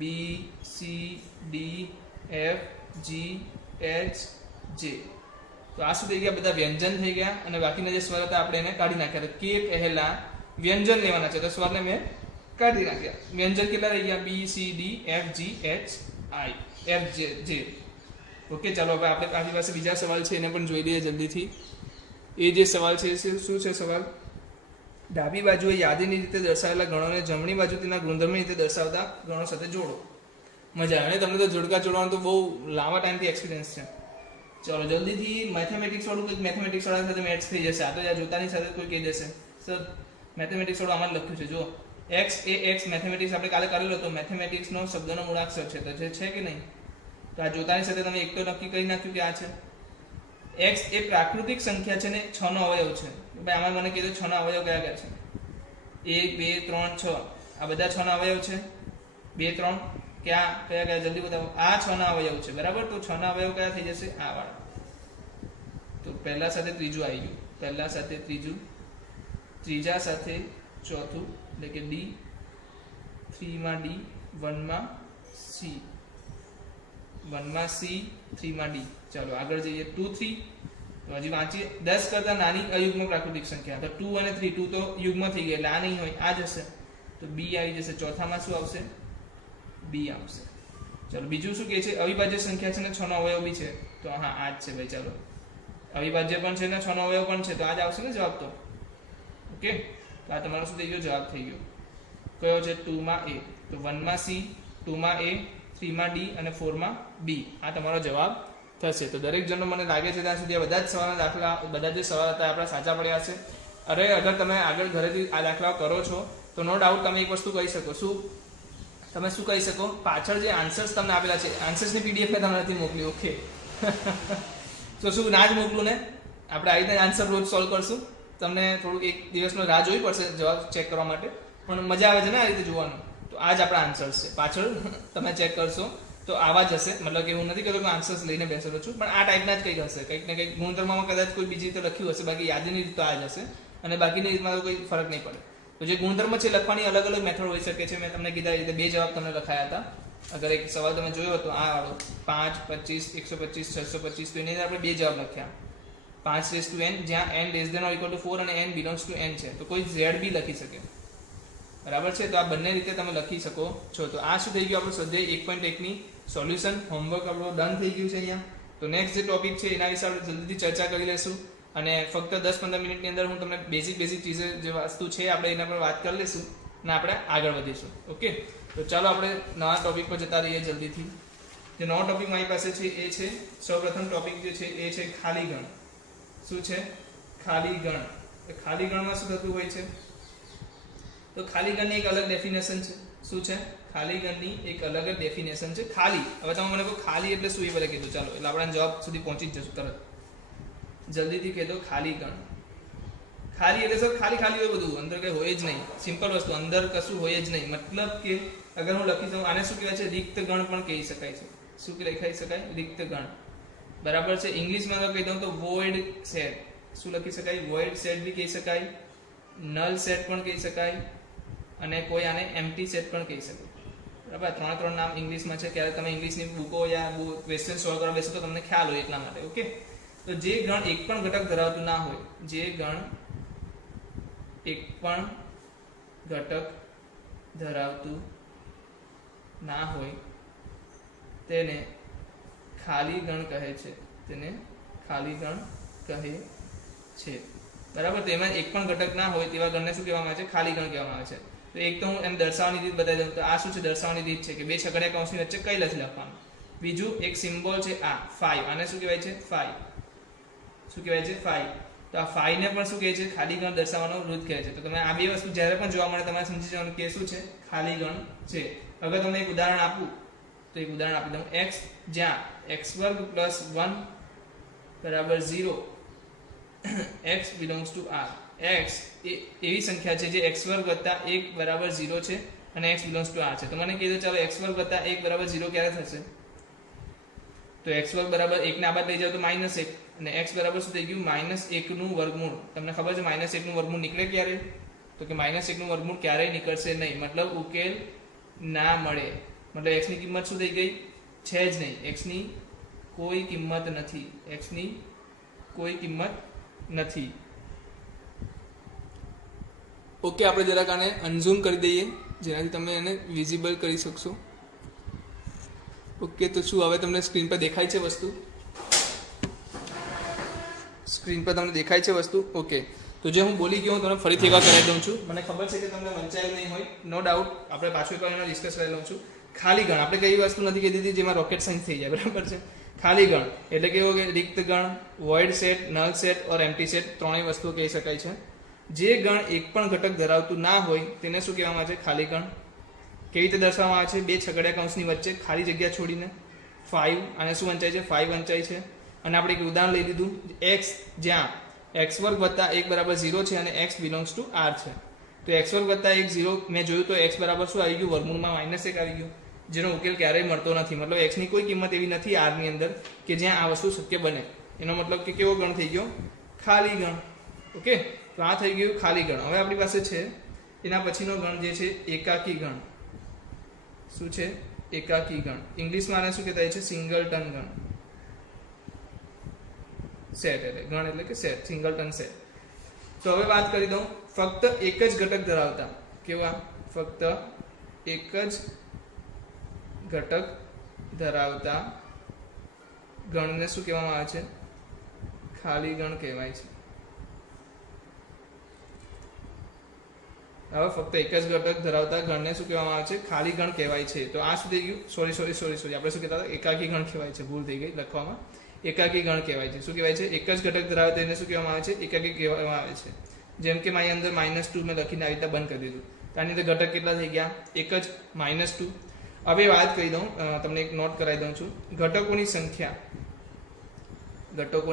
BCDFGHJ. તો આ શું થઈ ગયા? બધા વ્યંજન થઈ ગયા, અને બાકીના જે સ્વર હતા આપણે એને કાઢી નાખ્યા. તો કે પહેલા વ્યંજન લેવાના છે, તો સ્વરને મેં કાઢી નાખ્યા. વ્યંજન કેટલા રહી ગયા? BCDFGHIFJ. ઓકે, ચાલો હવે આપણે આપણી પાસે બીજા સવાલ છે, એને પણ જોઈ લઈએ જલ્દીથી. એ જે સવાલ છે શું છે સવાલ? ડાબી બાજુએ યાદીની રીતે દર્શાવેલા ગણોને જમણી બાજુ તેના ગુણધર્મની રીતે દર્શાવતા ગણો સાથે જોડો. મજા આવે. અને તમને તો જોડકા જોડવાનો તો બહુ લાંબા ટાઈમથી એક્સપિરિયન્સ છે. ચલો જલ્દીથી મેથેમેટિક્સ વાળું કંઈક મેથેમેટિક્સ વાળા સાથે મેથ્સ થઈ જશે. આ તો યાર જોતાની સાથે કોઈ કહી દેશે સર મેથેમેટિક્સ વાળું આમાં લખ્યું છે. જો એક્સ એ એક્સ મેથેમેટિક્સ આપણે કાલે કરેલો હતો. મેથેમેટિક્સનો શબ્દનો મૂળાક્ષર છે, તો જે છે કે નહીં? તો આ જોતાની સાથે તમે એક તો નક્કી કરી નાખ્યું કે આ છે. એક્સ એ પ્રાકૃતિક સંખ્યા છે ને 6 નો અવયવ છે. ભાઈ આમાં મને કીધું 6 ના અવયવ કયા કયા છે? 1 2 3 6. આ બધા 6 ના અવયવ છે. 2 3 કયા કયા જલ્દી બતાવો. આ 6 ના અવયવ છે, બરાબર? તો 6 ના અવયવ કયા થઈ જશે? આ વાળા. તો પહેલા સાથે ત્રીજું આવી ગયું, પહેલા સાથે ત્રીજું, ત્રીજા સાથે ચોથું એટલે કે D, 3 માં D, 1 માં C, 1 માં C, 3 માં D. ચાલો આગળ જઈએ. 2 3 તો હજી વાંચીએ. 10 કરતા નાની અયુગ્મ પ્રાકૃતિક સંખ્યા. તો 2 અને 3, 2 તો યુગ્મ થઈ ગયા એટલે આ નહીં હોય, આ જ હશે. તો B આવી જશે. ચોથામાં શું આવશે? B આવશે. ચાલો બીજું શું કહે છે? અવિભાજ્ય સંખ્યા છે ને 6 નો અવયવ બી છે. તો હા આ જ છે ભાઈ. ચાલો અવિભાજ્ય પણ છે ને 6 નો અવયવ પણ છે, તો આ જ આવશે ને જવાબ. તો ઓકે, તો આ તમારો શું થઈ ગયો? જવાબ થઈ ગયો. કયો છે? 2 માં A. તો 1 માં C, 2 માં A, 3 માં D અને 4 માં B. આ તમારો જવાબ થશે. તો દરેક જણનો મને લાગે છે ત્યાં સુધી બધા જ સવાલના દાખલા, બધા જે સવાલ હતા આપણા સાચા પડ્યા છે. અરે અગર તમે આગળ ઘરેથી આ દાખલાઓ કરો છો તો નો ડાઉટ તમે એક વસ્તુ કહી શકો. શું તમે શું કહી શકો? પાછળ જે આન્સર્સ તમને આપેલા છે, આન્સર્સની PDF મેં તમને નથી મોકલી. ઓકે તો શું ના જ મોકલું ને? આપણે આવી રીતે આન્સર રોજ સોલ્વ કરશું. તમને થોડુંક એક દિવસનો રાહ જોવી પડશે જવાબ ચેક કરવા માટે, પણ મજા આવે છે ને આ રીતે જોવાનું. તો આ જ આપણા આન્સર્સ છે. પાછળ તમે ચેક કરશો તો આવા જ હશે. મતલબ કે હું નથી કહેતો કે આન્સર્સ લઈને બેસેલો છું, પણ આ ટાઈપના જ કંઈક હશે. કંઈક ને કંઈક ગુણધર્મમાં કદાચ કોઈ બીજી રીતે લખ્યું હશે, બાકી યાદીની રીત તો આ જ હશે, અને બાકીની રીતમાં તો કોઈ ફરક નહીં પડે. તો જે ગુણધર્મ છે લખવાની અલગ અલગ મેથડ હોઈ શકે છે. મેં તમને કીધા રીતે 2 જવાબ તમને લખાયા હતા. અગર એક સવાલ તમે જોયો હતો આ વાળો 5 25 125 625, તો એની અંદર આપણે 2 જવાબ લખ્યા. 5n, જ્યાં n < 4 અને n belongs to n છે, તો કોઈ z બી લખી શકે, બરાબર છે. તો આ બંને રીતે તમે લખી શકો છો. તો આ શું થઈ ગયું આપણું સ્વાધ્યાય 1.1 ની સોલ્યુશન. હોમવર્ક આપણું ડન થઈ ગયું છે અહીંયા. તો નેક્સ્ટ જે ટોપિક છે એના વિશે આપણે જલ્દીથી ચર્ચા કરી લઈશું, અને ફક્ત 10-15 મિનિટની અંદર હું તમને બેઝિક ચીજો જે વસ્તુ છે આપણે એના પર વાત કરી લઈશું અને આપણે આગળ વધીશું. ઓકે, તો ચાલો આપણે નવા ટોપિક પર જતા રહીએ જલ્દીથી. જે નવો ટોપિક મારી પાસે છે એ છે, સૌપ્રથમ ટોપિક જે છે એ છે ખાલી ગણ. શું છે? ખાલી ગણ. ખાલી ગણમાં શું થતું હોય છે? તો ખાલી ગણની એક અલગ ડેફિનેશન છે. શું છે? ખાલી ગણની એક અલગ જ ડેફિનેશન છે. ખાલી, હવે તમે મને કહો ખાલી એટલે શું, એ બધા કીધું. ચાલો એટલે આપણે જવાબ સુધી પહોંચી જ જશું તરત. જલ્દીથી કહી દો ખાલી ગણ. ખાલી એટલે સર ખાલી ખાલી હોય બધું, અંદર કઈ હોય જ નહીં. સિમ્પલ વસ્તુ, અંદર કશું હોય જ નહીં. મતલબ કે અગર હું લખી દઉં, આને શું કહેવાય છે? રિક્ત ગણ પણ કહી શકાય છે. શું લખાઈ શકાય? રિક્ત ગણ, બરાબર છે. ઇંગ્લિશમાં કહી દઉં તો વોઇડ સેટ. શું લખી શકાય? વોઇડ સેટ બી કહી શકાય, નલ સેટ પણ કહી શકાય, અને કોઈ આને એમ્પ્ટી સેટ પણ કહી શકે. બરાબર, ત્રણ નામ ઇંગ્લિશમાં છે. ક્યારે તમે ઇંગ્લિશની બુકો યા ક્વેશ્ચન સોલ્વ કરવા બેસો તો તમને ખ્યાલ હોય એટલા માટે. ઓકે, તો જે ગણ એક પણ ઘટક ધરાવતું ના હોય, જે ગણ એક પણ ઘટક ધરાવતું ના હોય તેને ખાલી ગણ કહે છે. તેને ખાલી ગણ કહે છે, બરાબર. તેમાં એક પણ ઘટક ના હોય તેવા ગણને શું કહેવામાં આવે છે? ખાલી ગણ કહેવામાં આવે છે. તો એક તો હું એમ દર્શાવવાની રીત બતાવી દઉં. તો આ શું છે? દર્શાવવાની રીત છે કે બે છગડીયા કૌંસની વચ્ચે કઈ લખવાનું. બીજું એક સિમ્બોલ છે આ 5, આને શું કહેવાય છે? 5. શું કહેવાય છે? 5. તો આ 5 ને પણ શું કહે છે? ખાલી ગણ દર્શાવવાનો વૃત્ત કહે છે. તો તમે આ બે વસ્તુ જ્યારે પણ જોવા મળે તમારે સમજી જવાનું કે શું છે? ખાલી ગણ છે. અગર તમને એક ઉદાહરણ આપું તો એક ઉદાહરણ આપી દઉં. x જ્યાં x² + 1 = 0, x belongs to r. x એ એવી સંખ્યા છે જે x² + 1 = 0 છે અને x belongs to r છે. તો મને કહી દો ચાલો x² + 1 = 0 ક્યારે થશે? તો x² = 1 ને આ બાદ લઈ જાવ તો -1, અને x બરાબર શું થઈ ગયું? -1 નું વર્ગમૂળ. તમને ખબર છે -1 નું વર્ગમૂળ નીકળે ક્યારે? તો કે -1 નું વર્ગમૂળ ક્યારેય નીકળશે નહીં, મતલબ ઉકેલ ના મળે. મતલબ x ની કિંમત શું થઈ ગઈ? છે જ નહીં. x ની કોઈ કિંમત નથી. x ની કોઈ કિંમત નથી. ઓકે, આપણે જરાક આને અનઝૂમ કરી દઈએ જેનાથી તમે એને વિઝિબલ કરી શકશો. ઓકે, તો શું હવે તમને સ્ક્રીન પર દેખાય છે વસ્તુ? સ્ક્રીન પર તમને દેખાય છે વસ્તુ? ઓકે, તો જે હું બોલી ગયો હું તમને ફરીથી એકવાર કરાવી દઉં છું. મને ખબર છે કે તમને વંચાયેલ નહીં હોય, નો ડાઉટ. આપણે પાછું એકવાર એનો ડિસ્કસ કરી લઉં છું. ખાલી ગણ આપણે કઈ વસ્તુ નથી કીધી હતી જેમાં રોકેટ સાયન્સ થઈ જાય, બરાબર છે. ખાલી ગણ એટલે કેવો કે રિક્ત ગણ, વોઇડ સેટ, નલ સેટ ઓર એમ્પ્ટી સેટ, ત્રણેય વસ્તુઓ કહી શકાય છે. જે ગણ એક પણ ઘટક ધરાવતું ના હોય તેને શું કહેવામાં આવે છે? ખાલી ગણ. કેવી રીતે દર્શાવવામાં આવે છે? બે છગડીયા કૌંસની વચ્ચે ખાલી જગ્યા છોડીને 5, આને શું વંચાય છે? 5 વંચાય છે. અને આપણે એક ઉદાહરણ લઈ લીધું, x જ્યાં x² + 1 = 0 છે અને x belongs to r છે. તો x² + 1 0 મેં જોયું તો x બરાબર શું આવી ગયું? વર્ગમૂળમાં -1 આવી ગયું, જેનો ઉકેલ ક્યારેય મળતો નથી. મતલબ x ની કોઈ કિંમત એવી નથી r ની અંદર કે જ્યાં આ વસ્તુ શક્ય બને. એનો મતલબ કે કેવો ગણ થઈ ગયો? ખાલી ગણ. ઓકે, તો આ થઈ ગયું ખાલી ગણ. હવે આપણી પાસે છે એના પછીનો ગણ જે છે એકાકી ગણ. શું છે? એકાકી ગણ. ઇંગ્લિશમાં આને શું કહેવાય છે? સિંગલટન ગણ. સેટ એટલે ગણ એટલે કે સેટ, સિંગલટન સેટ. તો હવે વાત કરી દઉં ફક્ત એક જ ઘટક ધરાવતા. કેવા? ફક્ત એક જ ઘટક ધરાવતા ગણને શું કહેવામાં આવે છે? ખાલી ગણ કહેવાય છે. હવે ફક્ત એક જ ઘટક ધરાવતા ગણને શું કહેવામાં આવે છે? ખાલી ગણ કહેવાય છે. તો આ શું થઈ ગયું? સોરી આપણે શું કહેતા હતા? એકાકી ગણ કહેવાય છે. ભૂલ થઈ ગઈ લખવામાં. એકાકી ગણ કહેવાય છે. શું કહેવાય છે? એક જ ઘટક ધરાવે તેને શું કહેવામાં આવે છે? એકાકી કહેવામાં આવે છે. જેમ કે મારી અંદર -2 મેં લખીને આવી રીતે બંધ કરી દીધું. આની અંદર ઘટક કેટલા થઈ ગયા? એક જ, -2. હવે વાત કરી દઉં, તમને એક નોટ કરાવી દઉં છું. ઘટકોની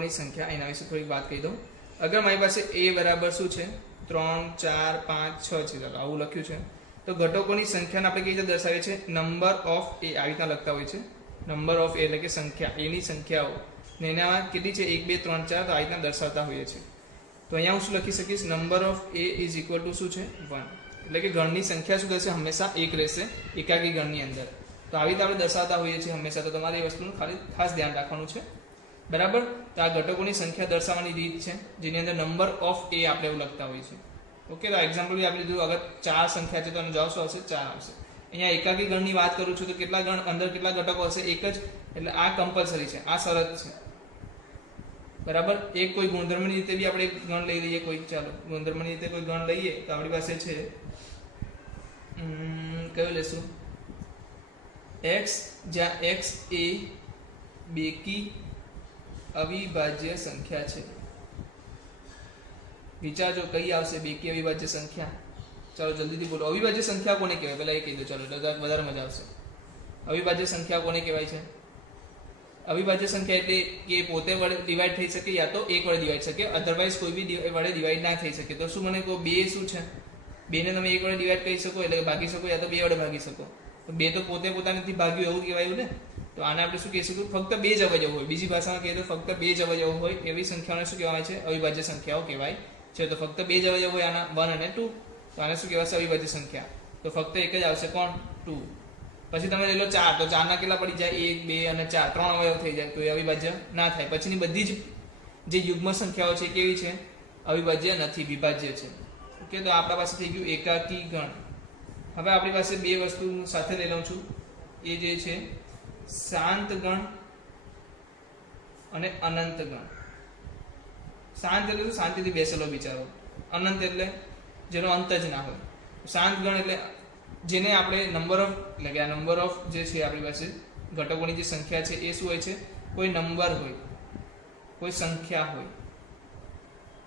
સંખ્યા એના વિશે થોડીક વાત કહી દઉં. અગર મારી પાસે a બરાબર શું છે? 3, 4, 5, 6 છે. ચાલો આવું લખ્યું છે. તો ઘટકોની સંખ્યાને આપણે કઈ રીતે દર્શાવીએ છીએ? નંબર ઓફ a આવી રીતના લખતા હોય છે. નંબર ઓફ a એટલે કે સંખ્યા, એની સંખ્યાઓ. ને એનામાં કેટલી છે? 1, 2, 3, 4. તો આ રીતના દર્શાવતા હોઈએ છીએ. તો અહીંયા હું શું લખી શકીશ? Number of a is equal to શું છે? 1. એટલે કે ગણની સંખ્યા શું થશે? હંમેશા 1 રહેશે એકાકી ગણની અંદર. તો આવી રીતે આપણે દર્શાવતા હોઈએ છીએ હંમેશા. તો તમારે એ વસ્તુનું ખાસ ધ્યાન રાખવાનું છે. બરાબર. તો આ ઘટકોની સંખ્યા દર્શાવવાની રીત છે, જેની અંદર નંબર ઓફ એ આપણે એવું લખતા હોઈએ છીએ. ઓકે, તો એક્ઝામ્પલ બી આપણે લીધું. અગર 4 સંખ્યા છે તો એનો જવાબ શું આવશે? 4 આવશે. અહીંયા એકાકી ગણની વાત કરું છું તો કેટલા ગણ અંદર કેટલા ઘટકો હશે? એક જ. એટલે આ કમ્પલસરી છે, આ શરત છે. બરાબર. એક કોઈ ગુણધર્મની રીતે બી આપણે ગણ લઈ લઈએ કોઈ. ચાલો ગુણધર્મની રીતે કોઈ ગણ લઈએ તો આપણી પાસે છે કયું લેશું? x, જ્યાં x એ બેકી અવિભાજ્ય સંખ્યા છે. વિચારજો કઈ આવશે બેકી અવિભાજ્ય સંખ્યા? ચાલો જલ્દીથી બોલો. અવિભાજ્ય સંખ્યા કોને કહેવાય? પહેલા એ કહી દો. ચાલો વધારે મજા આવશે. અવિભાજ્ય સંખ્યા કોને કહેવાય છે? અવિભાજ્ય સંખ્યા એટલે કે પોતે વડે ડિવાઈડ થઈ શકે યા તો એક વડે ડિવાઈડ શકે, અધરવાઇઝ કોઈ બી વડે ડિવાઈડ ના થઈ શકે. તો શું મને કહો, બે શું છે? બે ને તમે એક વડે ડિવાઈડ કરી શકો એટલે ભાગી શકો, યા તો બે વડે ભાગી શકો. તો બે તો પોતે પોતાનાથી ભાગ્યું એવું કહેવાયું ને. તો આને આપણે શું કહી શકીએ? ફક્ત બે જ અવયવ હોય. બીજી ભાષામાં કહીએ તો ફક્ત બે જ અવયવ હોય એવી સંખ્યાઓને શું કહેવાય છે? અવિભાજ્ય સંખ્યાઓ કહેવાય છે. તો ફક્ત બે જ અવયવ હોય આના 1 અને 2, તો આને શું કહેવાશે? અવિભાજ્ય સંખ્યા. તો ફક્ત એક જ આવશે. કોણ? 2. પછી તમે લઈ લો 4, તો 4 ના કેટલા પડી જાય? 1, 2 અને 4, 3 અવયવ થઈ જાય. તો એ અવિભાજ્ય ના થાય. પછીની બધી જ જે યુગ્મ સંખ્યાઓ છે કેવી છે? અવિભાજ્ય નથી, વિભાજ્ય છે. ઓકે, તો આપણા પાસે થઈ ગયું એકાકી ગણ. હવે આપણી પાસે બે વસ્તુ સાથે લઈ લઉં છું. એ જે છે શાંત ગણ અને અનંત ગણ. શાંત એટલે શાંતિથી બેસેલો વિચારો. અનંત એટલે જેનો અંત જ ના હોય. શાંત ગણ એટલે જેને આપણે નંબર ઓફ એટલે કે આ નંબર ઓફ જે છે આપણી પાસે ઘટકોની જે સંખ્યા છે એ શું હોય છે? કોઈ નંબર હોય, કોઈ સંખ્યા હોય.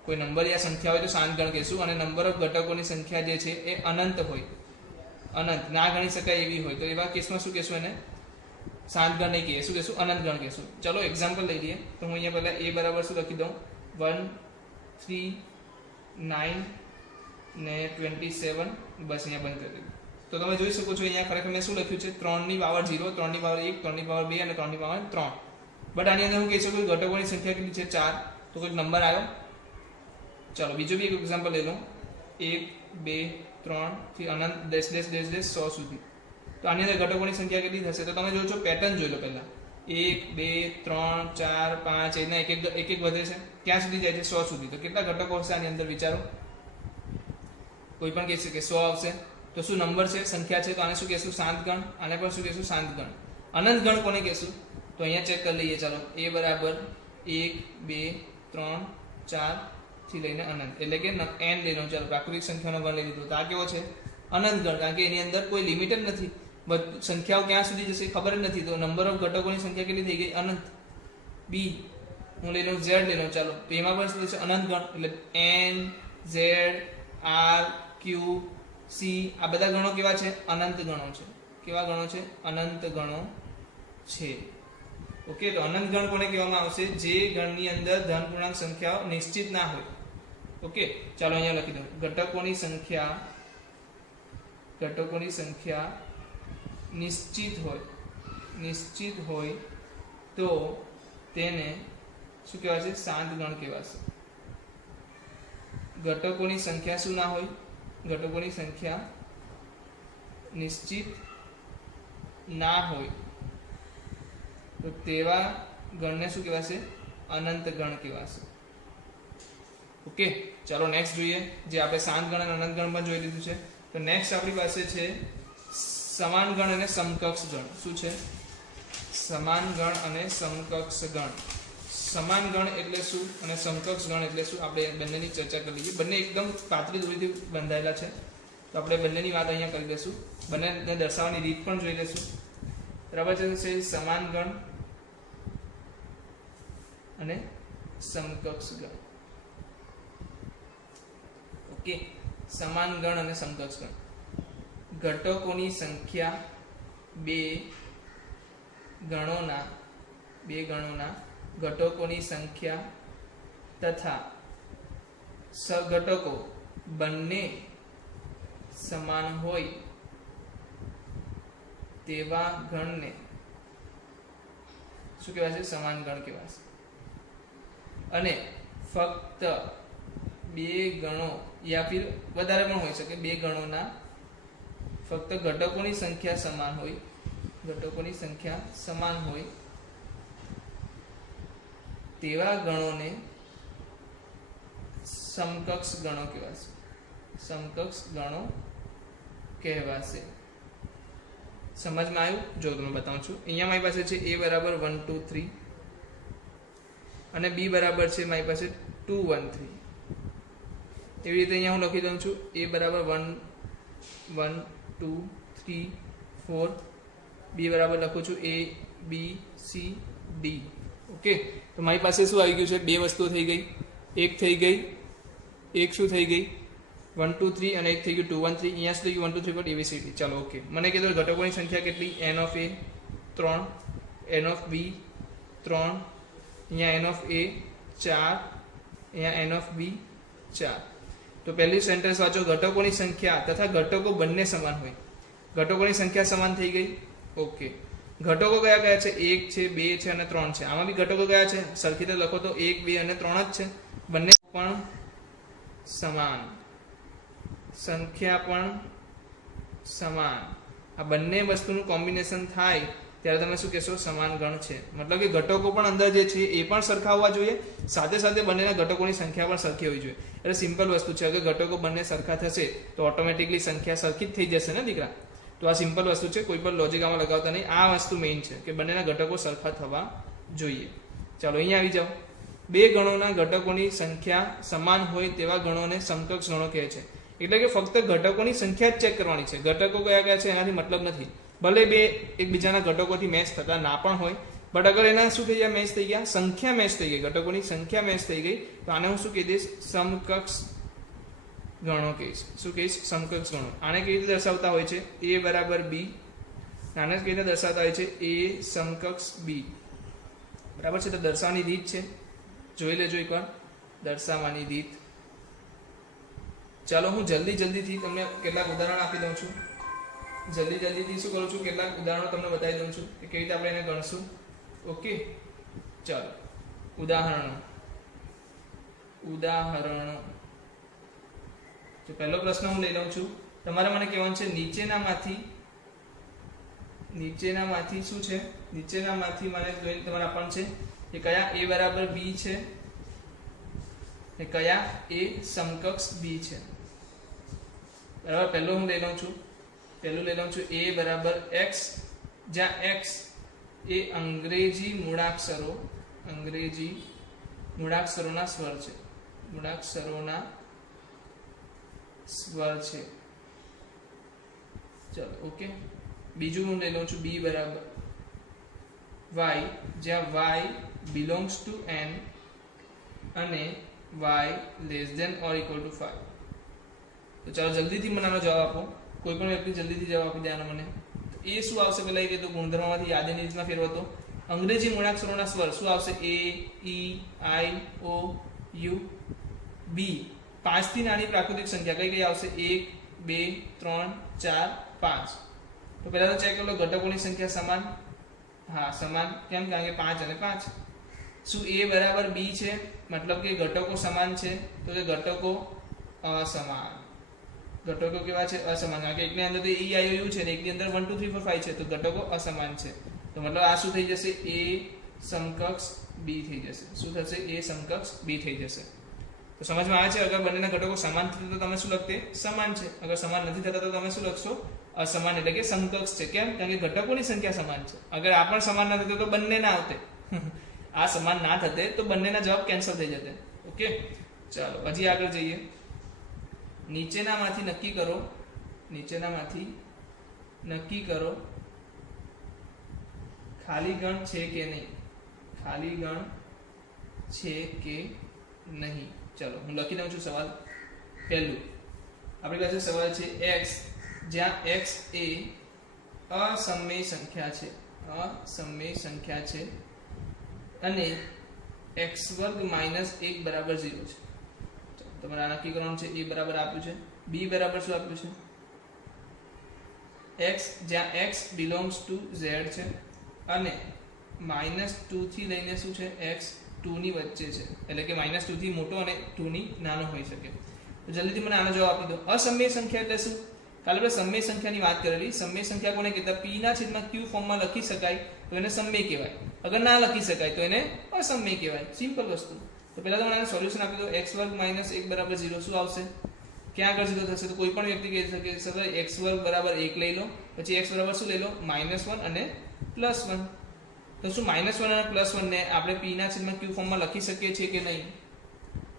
કોઈ નંબર યા સંખ્યા હોય તો શાંત ગણ કહેશું. અને નંબર ઓફ ઘટકોની સંખ્યા જે છે એ અનંત હોય, અનંત ના ગણી શકાય એવી હોય, તો એવા કેસમાં શું કહેશું? એને શાંત ગણ નહીં કહીએ. શું કહેશું? અનંત ગણ કહેશું. ચલો એક્ઝામ્પલ લઈ લઈએ. તો હું અહીંયા પહેલા a બરાબર શું લખી દઉં? 1, 3, 9 ને 27. બસ અહીંયા બંધ કરી દઉં. તો તમે જોઈ શકો છો અહીંયા ખરેખર મેં શું લખ્યું છે? 3 ની પાવર 0, 3 ની પાવર 1, 3 ની પાવર 2 અને 3 ની પાવર 3. બટ આની અંદર હું કહી શકું ઘટકોની સંખ્યા કેટલી છે? 4. તો કોઈ નંબર આવ્યો? ચાલો બીજો બી એક એક્ઝામ્પલ લઈ લઉં. 1, 2, 3 થી અનંત ડેશ ડેશ ડેશ ડેશ 100 સુધી. તો આની અંદર ઘટકોની સંખ્યા કેટલી થશે? તો તમે જોજો પેટર્ન જોઈ લો પહેલા. 1, 2, 3, 4, 5 એના એક એક વધે છે. ક્યાં સુધી જાય છે? 100 સુધી. તો કેટલા ઘટકો હશે આની અંદર? વિચારો. કોઈ પણ કહેશે કે 100 આવશે. તો શું નંબર છે? સંખ્યા છે. તો આને શું કહેશું? શાંત ગણ. આને પણ શું કહેશું? શાંત ગણ. અનંત ગણ કોને કહેશું? તો અહીંયા ચેક કરી લઈએ. ચાલો a બરાબર 1, 2, 3, 4 થી લઈને અનંત એટલે કે n લઈ લો. ચાલો પ્રાકૃતિક સંખ્યાનો ગણ લઈ લીધો. તો આ કેવો છે? અનંત ગણ. કારણ કે એની અંદર કોઈ લિમિટ જ નથી. સંખ્યાઓ ક્યાં સુધી જશે ખબર જ નથી. તો નંબર ઓફ ઘટકોની સંખ્યા કેટલી થઈ ગઈ? અનંત. b હું લઈ લઉં, z લઈ લઉં. ચાલો તો એમાં પણ શું છે? અનંત ગણ. એટલે n, z, r, q, c આ બધા ગણો કેવા છે? અનંત ગણો છે. કેવા ગણો છે? અનંત ગણો છે. ઓકે, તો અનંત ગણ કોને કહેવામાં આવશે? જે ગણની અંદર ધન પૂર્ણાંક સંખ્યાઓ નિશ્ચિત ના હોય. ઓકે, ચાલો અહીંયા લખી દઉં. ઘટકોની સંખ્યા નિશ્ચિત હોય તો તેને શું કહેવાશે? શાંત ગણ કહેવાશે. ઘટકોની સંખ્યા શું ના હોય? ઘટકોની સંખ્યા નિશ્ચિત ના હોય તો તેવા ગણને શું કહેવાશે? અનંત ગણ કહેવાશે. ઓકે, ચાલો નેક્સ્ટ જોઈએ. જે આપણે શાંત ગણ અને અનંત ગણ પણ જોઈ લીધું છે. તો નેક્સ્ટ આપણી પાસે છે સમાન ગણ અને સમકક્ષ ગણ. શું છે? સમાન ગણ અને સમકક્ષ ગણ. સમાન ગણ એટલે શું અને સમકક્ષ ગણ એટલે શું? આપણે બંનેની ચર્ચા કરી લઈએ. બંને એકદમ પાતળી દોરીથી બંધાયેલા છે. તો આપણે બંનેની વાત અહીંયા કરી લઈશું. બંનેને દર્શાવવાની રીત પણ જોઈ લઈશું. બરાબર છે? સમાન ગણ અને સમકક્ષ ગણ. ઓકે, સમાન ગણ અને સમકક્ષ ગણ. ઘટકોની સંખ્યા બે ગણોના ઘટકોની સંખ્યા તથા સઘટકો બંને સમાન હોય તેવા ગણને શું કહેવાશે? સમાન ગણ કહેવાશે. અને ફક્ત બે ગણો યા ફિર વધારે પણ હોઈ શકે, બે ગણોના ફક્ત ઘટકોની સંખ્યા સમાન હોય તેવા ગણોને સમકક્ષ ગણો કહેવાશે. સમકક્ષ ગણો કહેવાશે. સમજમાં આવ્યું? જો તમને બતાવું છું. અહીંયા મારી પાસે છે a બરાબર 1 2 3 અને b બરાબર છે મારી પાસે 2 1 3. એવી રીતે અહીંયા હું લખી દઉં છું a બરાબર 1 1 2 3 4, b બરાબર લખું છું a b c d. Okay, તો મારી પાસે શું આવી ગયું છે? બે વસ્તુઓ થઈ ગઈ. એક થઈ ગઈ, એક શું થઈ ગઈ? 1 2 3 અને એક થઈ ગયું 2 1 3. અહીંયા સુધી 1 2 3 4 ABCD. ચાલો ઓકે. મને કીધું ઘટકોની સંખ્યા કેટલી? n of a 3, n of b 3, અહીંયા n ઓફ a 4, અહીંયા n ઓફ b 4. તો પહેલી સેન્ટેન્સ વાંચો, ઘટકોની સંખ્યા તથા ઘટકો બંને સમાન હોય. ઘટકોની સંખ્યા સમાન થઈ ગઈ. ઓકે, ઘટકો કયા કયા છે? 1 છે, 2 છે અને 3 છે. આમાં બી ઘટકો કયા છે? સરખી રીતે લખો તો 1 2 અને 3 જ છે. બંને પણ સમાન, સંખ્યા પણ સમાન. આ બંને વસ્તુનું કોમ્બિનેશન થાય ત્યારે તમે શું કહેશો? સમાન ગણ છે. મતલબ કે ઘટકો પણ અંદર જે છે એ પણ સરખા હોવા જોઈએ, સાથે સાથે બંનેના ઘટકોની સંખ્યા પણ સરખી હોવી જોઈએ. એટલે સિમ્પલ વસ્તુ છે. અગર ઘટકો બંને સરખા થશે તો ઓટોમેટિકલી સંખ્યા સરખી જ થઈ જશે ને દીકરા. તો આ સિમ્પલ વસ્તુ છે, કોઈ પણ લોજિક આમાં લગાવતા નહીં. આ વસ્તુ મેઇન છે કે બંનેના ઘટકો સરખા થવા જોઈએ. ચાલો અહીંયા આવી જાઓ. બે ગણોના ઘટકોની સંખ્યા સમાન હોય તેવા ગણોને સમકક્ષ ગણો કહે છે. એટલે કે ફક્ત ઘટકોની સંખ્યા જ ચેક કરવાની છે. ઘટકો કયા કયા છે એનાથી મતલબ નથી. ભલે બે એકબીજાના ઘટકોથી મેચ થતા ના પણ હોય, બટ અગર એના શું થઈ ગયા? મેચ થઈ ગયા, સંખ્યા મેચ થઈ ગઈ, ઘટકોની સંખ્યા મેચ થઈ ગઈ, તો આને હું શું કહી દઈશ? સમકક્ષ ગણો કહીશ. શું કહીશ? સમકક્ષ ગણો. આને કેવી રીતે દર્શાવતા હોય છે? a બરાબર b. આને કેવી રીતે દર્શાવતા હોય છે? a સમકક્ષ b. બરાબર છે. તો દર્શાવવાની રીત છે, જોઈ લેજો એકવાર દર્શાવવાની રીત. ચાલો હું જલ્દીથી તમને કેટલાક ઉદાહરણ આપી દઉં છું. જલ્દીથી શું કરું છું? કેટલાક ઉદાહરણો તમને બતાવી દઉં છું કે કેવી રીતે આપણે એને ગણશું. ઓકે, ચાલો ઉદાહરણો. તો પહેલો પ્રશ્ન હું લઈ લઉં છું. તમારે મને કહેવાનું છે નીચેનામાંથી શું છે? નીચેનામાંથી મને તમારે આપવાનું છે કે કયા a બરાબર b છે ને કયા a સમકક્ષ b છે. બરાબર, પહેલું હું લઈ લઉં છું a બરાબર x, જ્યાં x એ અંગ્રેજી મૂળાક્ષરોના સ્વર છે. ચલો ઓકે. બીજું હું લઈ લઉં છું b બરાબર y, જ્યાં y belongs to n અને y less than or equal to 5. તો ચાલો જલ્દીથી મને આનો જવાબ આપો. કોઈ પણ વ્યક્તિ જલ્દીથી જવાબ આપી દે આનો મને. એ શું આવશે? પેલા એ કીધું ગુણધર્મમાંથી યાદીની રીતમાં ફેરવતો. અંગ્રેજી મૂળાક્ષરોના સ્વર શું આવશે? a e i o u. b 5 થી નાની પ્રાકૃતિક સંખ્યા કઈ આવશે? 1 2 3 4 5. તો પહેલા તો ચેક કરો ઘટકોની સંખ્યા સમાન. હા સમાન. કેમ? કારણ કે 5 અને 5. શું a બરાબર b છે? મતલબ કે ઘટકો સમાન છે. તો કે ઘટકો અસમાન. ઘટકો કેવા છે? અસમાન. કારણ કે એકની અંદર તો e i o u છે ને એકની અંદર 1 2 3 4 5 છે, તો ઘટકો અસમાન છે. તો મતલબ આ શું થઈ જશે? a સમકક્ષ b થઈ જશે. શું થશે? a સમકક્ષ b થઈ જશે. તો સમજમાં આવે છે? અગર બંનેના ઘટકો સમાન થતા તો તમે શું લખતે? સમાન છે. અગર સમાન નથી થતા તો તમે શું લખશો? અસમાન, એટલે કે સમકક્ષ છે. કેમ? કારણ કે ઘટકોની સંખ્યા સમાન છે. અગર આ પણ સમાન ના થતો તો બંને ના આવતે. આ સમાન ના થતે તો બંનેના જવાબ કેન્સલ થઈ જતે. ઓકે, ચાલો હજી આગળ જઈએ. નીચેનામાંથી નક્કી કરો ખાલી ગણ છે કે નહીં. ચલો હું લખી દઉં છું સવાલ. પહેલું આપણી પાસે સવાલ છે x, જ્યાં x એ અસમય સંખ્યા છે અને x વર્ગ માઇનસ 1 બરાબર 0 છે. તમારે આ નક્કી કરવાનું છે. a બરાબર આપ્યું છે. b બરાબર શું આપ્યું છે? x, જ્યાં x belongs to z છે અને -2 થી લઈને શું છે? x 2 ની વચ્ચે છે. એટલે કે -2 થી મોટો અને 2 ની નાનો હોઈ શકે. તો જલ્દીથી મને આનો જવાબ આપી દો. અસમય સંખ્યા એટલે શું? કાલે આપણે સમય સંખ્યાની વાત કરેલી. સમય સંખ્યા કોને કહેતા? p ના છેદમાં q ફોર્મમાં લખી શકાય તો એને સમય કહેવાય, અગર ના લખી શકાય તો એને અસમય કહેવાય. સિમ્પલ વસ્તુ. તો પહેલા તો મને સોલ્યુશન આપી દો. x વર્ગ માઇનસ 1 બરાબર 0 શું આવશે? ક્યાં આગળ 0 થશે? તો કોઈ પણ વ્યક્તિ કહી શકે સર x વર્ગ બરાબર 1 લઈ લો, પછી x બરાબર શું લઈ લો? -1 અને +1. તો શું -1 અને +1 ને આપણે p ના છેદમાં q ફોર્મમાં લખી શકીએ છીએ કે નહીં?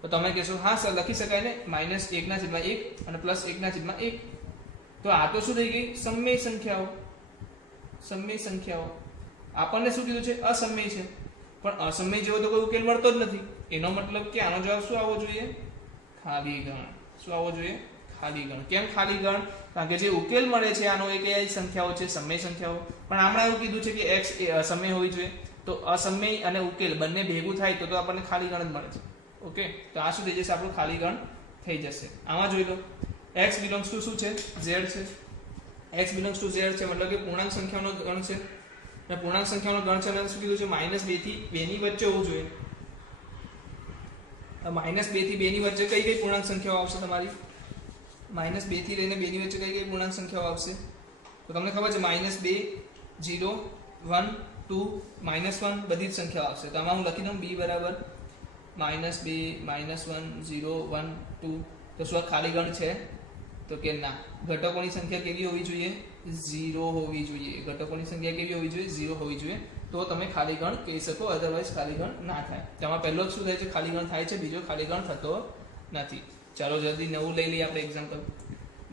તો તમે કહેશો હા સર લખી શકાય ને, -1 ના છેદમાં 1 અને +1 ના છેદમાં 1. તો આ તો શું થઈ ગઈ? સમય સંખ્યાઓ. સમય સંખ્યાઓ. આપણને શું કીધું છે? અસમય છે. પણ અસમય જેવો તો કોઈ ઉકેલ મળતો જ નથી. એનો મતલબ કે આનો જવાબ શું આવવો જોઈએ? ખાલી ગણ. શું આવવો જોઈએ? ખાલી ગણ. કેમ ખાલી ગણ? કારણ કે જે ઉકેલ મળે છે આનો એ કઈ સંખ્યાઓ છે? સમય સંખ્યાઓ. પણ આમણે એવું કીધું છે કે x એ અસમય હોવી જોઈએ. તો અસમય અને ઉકેલ બંને ભેગું થાય તો આપણને ખાલી ગણ જ મળે છે. ઓકે, તો આ શું થઈ જશે? આપણું ખાલી ગણ થઈ જશે. આમાં જોઈ લો, x બિલોંગ્સ ટુ શું છે? z છે. x બિલોંગ્સ ટુ z છે મતલબ કે પૂર્ણાંક સંખ્યાઓનો ગણ છે. અને પૂર્ણાંક સંખ્યાઓનો ગણ છે અને શું કીધું છે? -2 થી 2 ની વચ્ચે હોવું જોઈએ. -2 થી 2 ની વચ્ચે કઈ કઈ પૂર્ણાંક સંખ્યાઓ આવશે તમારી? -2 થી લઈને 2 ની વચ્ચે કઈ કઈ પૂર્ણાંક સંખ્યાઓ આવશે? તો તમને ખબર છે -2, 0, 1, 2, -1 બધી જ સંખ્યાઓ આવશે. તો આમાં હું લખી દઉં b બરાબર -2, -1, 0, 1, 2. તો શું આ ખાલી ગણ છે? તો કે ના. ઘટકોની સંખ્યા કેવી હોવી જોઈએ? 0 હોવી જોઈએ. ઘટકોની સંખ્યા કેવી હોવી જોઈએ? 0 હોવી જોઈએ. તો તમે ખાલી ગણ કહી શકો, અધરવાઇઝ ખાલી ગણ ના થાય. તેમાં પહેલો શું થાય છે? ખાલી ગણ થાય છે, બીજો ખાલી ગણ થતો નથી. ચાલો જલ્દી નવું લઈ લઈએ આપણે એક્ઝામ્પલ.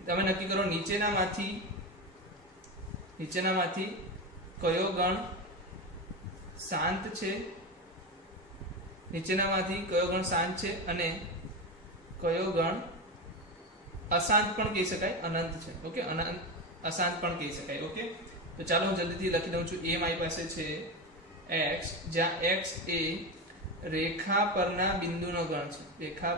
તમે નક્કી કરો નીચેનામાંથી કયો ગણ શાંત છે? નીચેનામાંથી કયો ગણ શાંત છે અને કયો ગણ અશાંત પણ કહી શકાય, અનંત છે. ઓકે, અનંત અશાંત પણ કહી શકાય. ઓકે, તો ચાલો હું જલ્દીથી લખી દઉં છું. એ મારી પાસે છે x, જ્યાં x એ રેખા પરના બિંદુનો ગણ છે. રેખા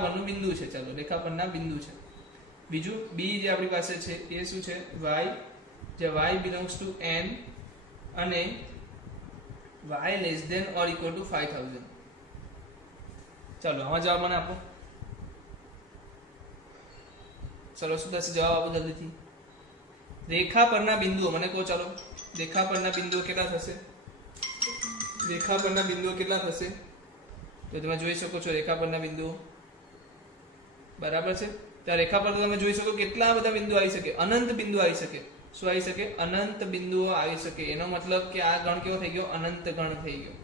પરનું બિંદુ છે. ચાલો, રેખા પરના બિંદુ છે. બીજું b જે આપણી પાસે છે એ શું છે? y, જ્યાં y બિલોંગ્સ ટુ n અને y less than or equal to 5000. ચાલો આમાં જવાબ મને આપો. ચલો શું થશે? જવાબ આપો જલ્દીથી. રેખા પરના બિંદુઓ મને કહો. ચાલો, રેખા પરના બિંદુઓ કેટલા થશે? રેખા પરના બિંદુઓ કેટલા થશે? તો તમે જોઈ શકો છો રેખા પરના બિંદુઓ બરાબર છે. ત્યાં રેખા પર તમે જોઈ શકો કેટલા બધા બિંદુ આવી શકે. અનંત બિંદુ આવી શકે. શું આવી શકે? અનંત બિંદુઓ આવી શકે. એનો મતલબ કે આ ગણ કેવો થઈ ગયો? અનંત ગણ થઈ ગયો.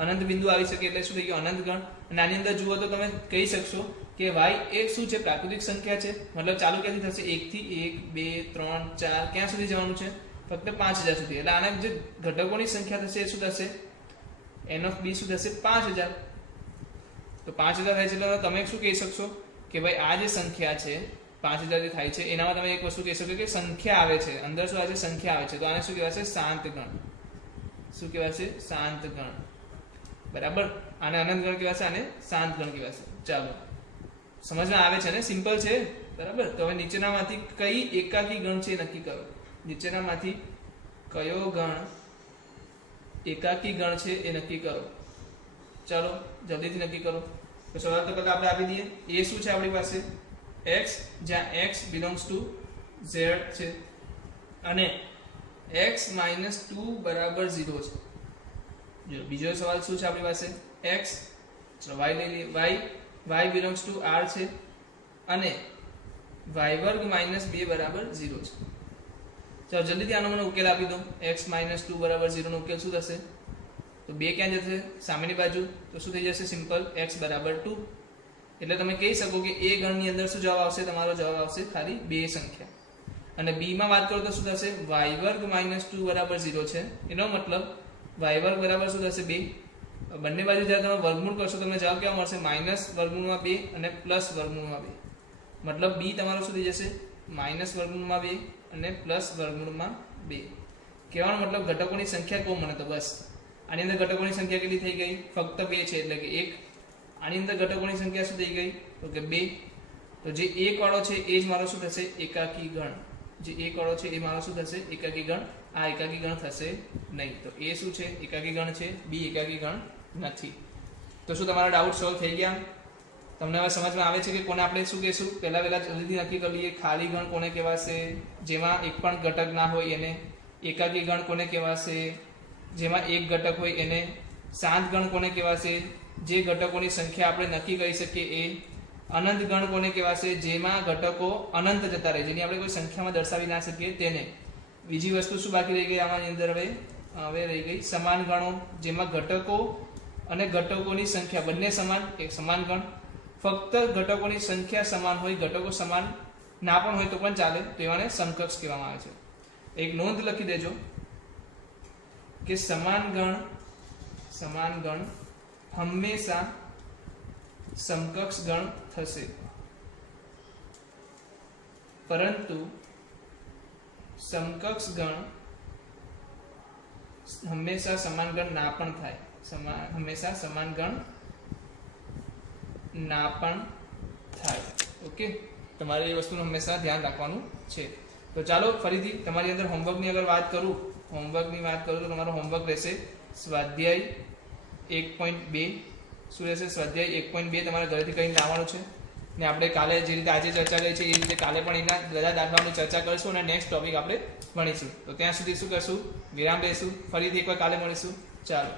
અનંત બિંદુ આવી શકે એટલે શું થઈ ગયું? અનંત ગણ. અને આની અંદર જુઓ તો તમે કહી શકશો કે y એ શું છે? પ્રાકૃતિક સંખ્યા છે. મતલબ ચાલુ ક્યાંથી થશે? 1 થી 1, 2, 3, 4 ક્યાં સુધી જવાનું છે? ફક્ત 5000 સુધી. એટલે આને જે ઘટકોની સંખ્યા થશે એ શું થશે? n of b શું થશે? 5000. તો 5000 થાય છે એટલે તમે શું કહી શકશો કે ભાઈ આ જે સંખ્યા છે 5000 જે થાય છે એનામાં તમે એક વસ્તુ કહી શકો કે સંખ્યા આવે છે, અંદર શું આવે છે? સંખ્યા આવે છે. તો આને શું કહેવાશે? શાંત ગણ. શું કહેવાશે? શાંત ગણ. બરાબર. આને અનંત ગણ કહેવાશે, આને શાંત ગણ કહેવાશે. ચાલો, સમજમાં આવે છે ને? સિમ્પલ છે. બરાબર. તો હવે નીચેનામાંથી કઈ એકાકી ગણ છે એ નક્કી કરો. નીચેનામાંથી કયો ગણ એકાકી ગણ છે એ નક્કી કરો. ચાલો જલ્દીથી નક્કી કરો. તો સવાલ તો પહેલા આપણે આપી દઈએ. એ શું છે આપણી પાસે? x, જ્યાં x બિલોંગ્સ ટુ z છે અને x - 2 બરાબર 0 છે. જો બીજો સવાલ શું છે આપણી પાસે? x, ચલો y લઈ લઈએ. y બિલોંગ્સ ટુ r છે અને y વર્ગ - 2 બરાબર 0 છે. ચાલો જલ્દીથી આનો મને ઉકેલ આપી દો. x - 2 બરાબર 0 નો ઉકેલ શું થશે? તો 2 ક્યાં જશે? સામેની બાજુ. તો શું થઈ જશે? સિમ્પલ x બરાબર 2. એટલે તમે કહી શકો કે એ ગણની અંદર શું જવાબ આવશે? તમારો જવાબ આવશે ખાલી 2 સંખ્યા. અને b માં વાત કરો તો શું થશે? y વર્ગ - 2 બરાબર 0 છે. એનો મતલબ y વર્ગ બરાબર શું થશે? 2. બંને બાજુ જ્યારે તમે વર્ગમૂળ કરશો તમને જવાબ કેવો મળશે? -વર્ગમૂળમાં 2 અને +વર્ગમૂળમાં 2. મતલબ b તમારો શું થઈ જશે? -વર્ગમૂળમાં 2 અને +વર્ગમૂળમાં 2. કહેવાનો મતલબ ઘટકોની સંખ્યા કહો મને તો બસ. આની અંદર ઘટકોની સંખ્યા કેટલી થઈ ગઈ? ફક્ત 2 છે એટલે કે 1. આની અંદર ઘટકોની સંખ્યા શું થઈ ગઈ? તો કે 2. તો જે 1 વાળો છે એ જ મારો શું થશે? એકાકી ગણ. જે 1 વાળો છે એ મારો શું થશે? એકાકી ગણ. આ એકાકી ગણ થશે નહીં. તો એ શું છે? એકાકી ગણ છે. b એકાકી ગણ નથી. તો શું તમારા ડાઉટ સોલ્વ થઈ ગયા? તમને હવે સમજમાં આવે છે કે કોને આપણે શું કહેશું? પહેલા જલ્દીથી નક્કી કરી લઈએ. ખાલી ગણ કોને કહેવાશે? જેમાં એક પણ ઘટક ના હોય એને. એકાકી ગણ કોને કહેવાશે? જેમાં એક ઘટક હોય એને. શાંત ગણ કોને કહેવાશે? જે ઘટકોની સંખ્યા આપણે નક્કી કરી શકીએ એ. અનંત ગણ કોને કહેવાશે? જેમાં ઘટકો અનંત જતા રહે, જેની આપણે કોઈ સંખ્યામાં દર્શાવી ના શકીએ તેને. બીજી વસ્તુ શું બાકી રહી ગઈ આમાંની અંદર? હવે રહી ગઈ સમાન ગણો, જેમાં ઘટકો અને ઘટકોની સંખ્યા બંને સમાન, એક સમાન ગણ. ફક્ત ઘટકોની સંખ્યા સમાન હોય, ઘટકો સમાન ના પણ હોય તો પણ ચાલે, તો એવાને સમકક્ષ કહેવામાં આવે છે. એક નોંધ લખી દેજો કે સમાન ગણ હંમેશા સમકક્ષ ગણ થશે, પરંતુ સમકક્ષ ગણ હંમેશા સમાન ગણ ના પણ થાય. હંમેશા સમાન ગણ ના પણ થાય. ઓકે, તમારે એ વસ્તુનું હંમેશા ધ્યાન રાખવાનું છે. તો ચાલો ફરીથી તમારી અંદર હોમવર્કની અગર વાત કરું તો તમારો હોમવર્ક રહેશે સ્વાધ્યાય 1.2. શું રહેશે? સ્વાધ્યાય 1.2 તમારે ઘરેથી કરીને લાવવાનું છે. ને આપણે કાલે જે રીતે આજે ચર્ચા કરી છે એ રીતે કાલે પણ એના બધા દાખલાઓની ચર્ચા કરીશું અને નેક્સ્ટ ટોપિક આપણે ભણીશું. તો ત્યાં સુધી શું કરશું? વિરામ લઈશું. ફરીથી એકવાર કાલે મળીશું. ચાલો.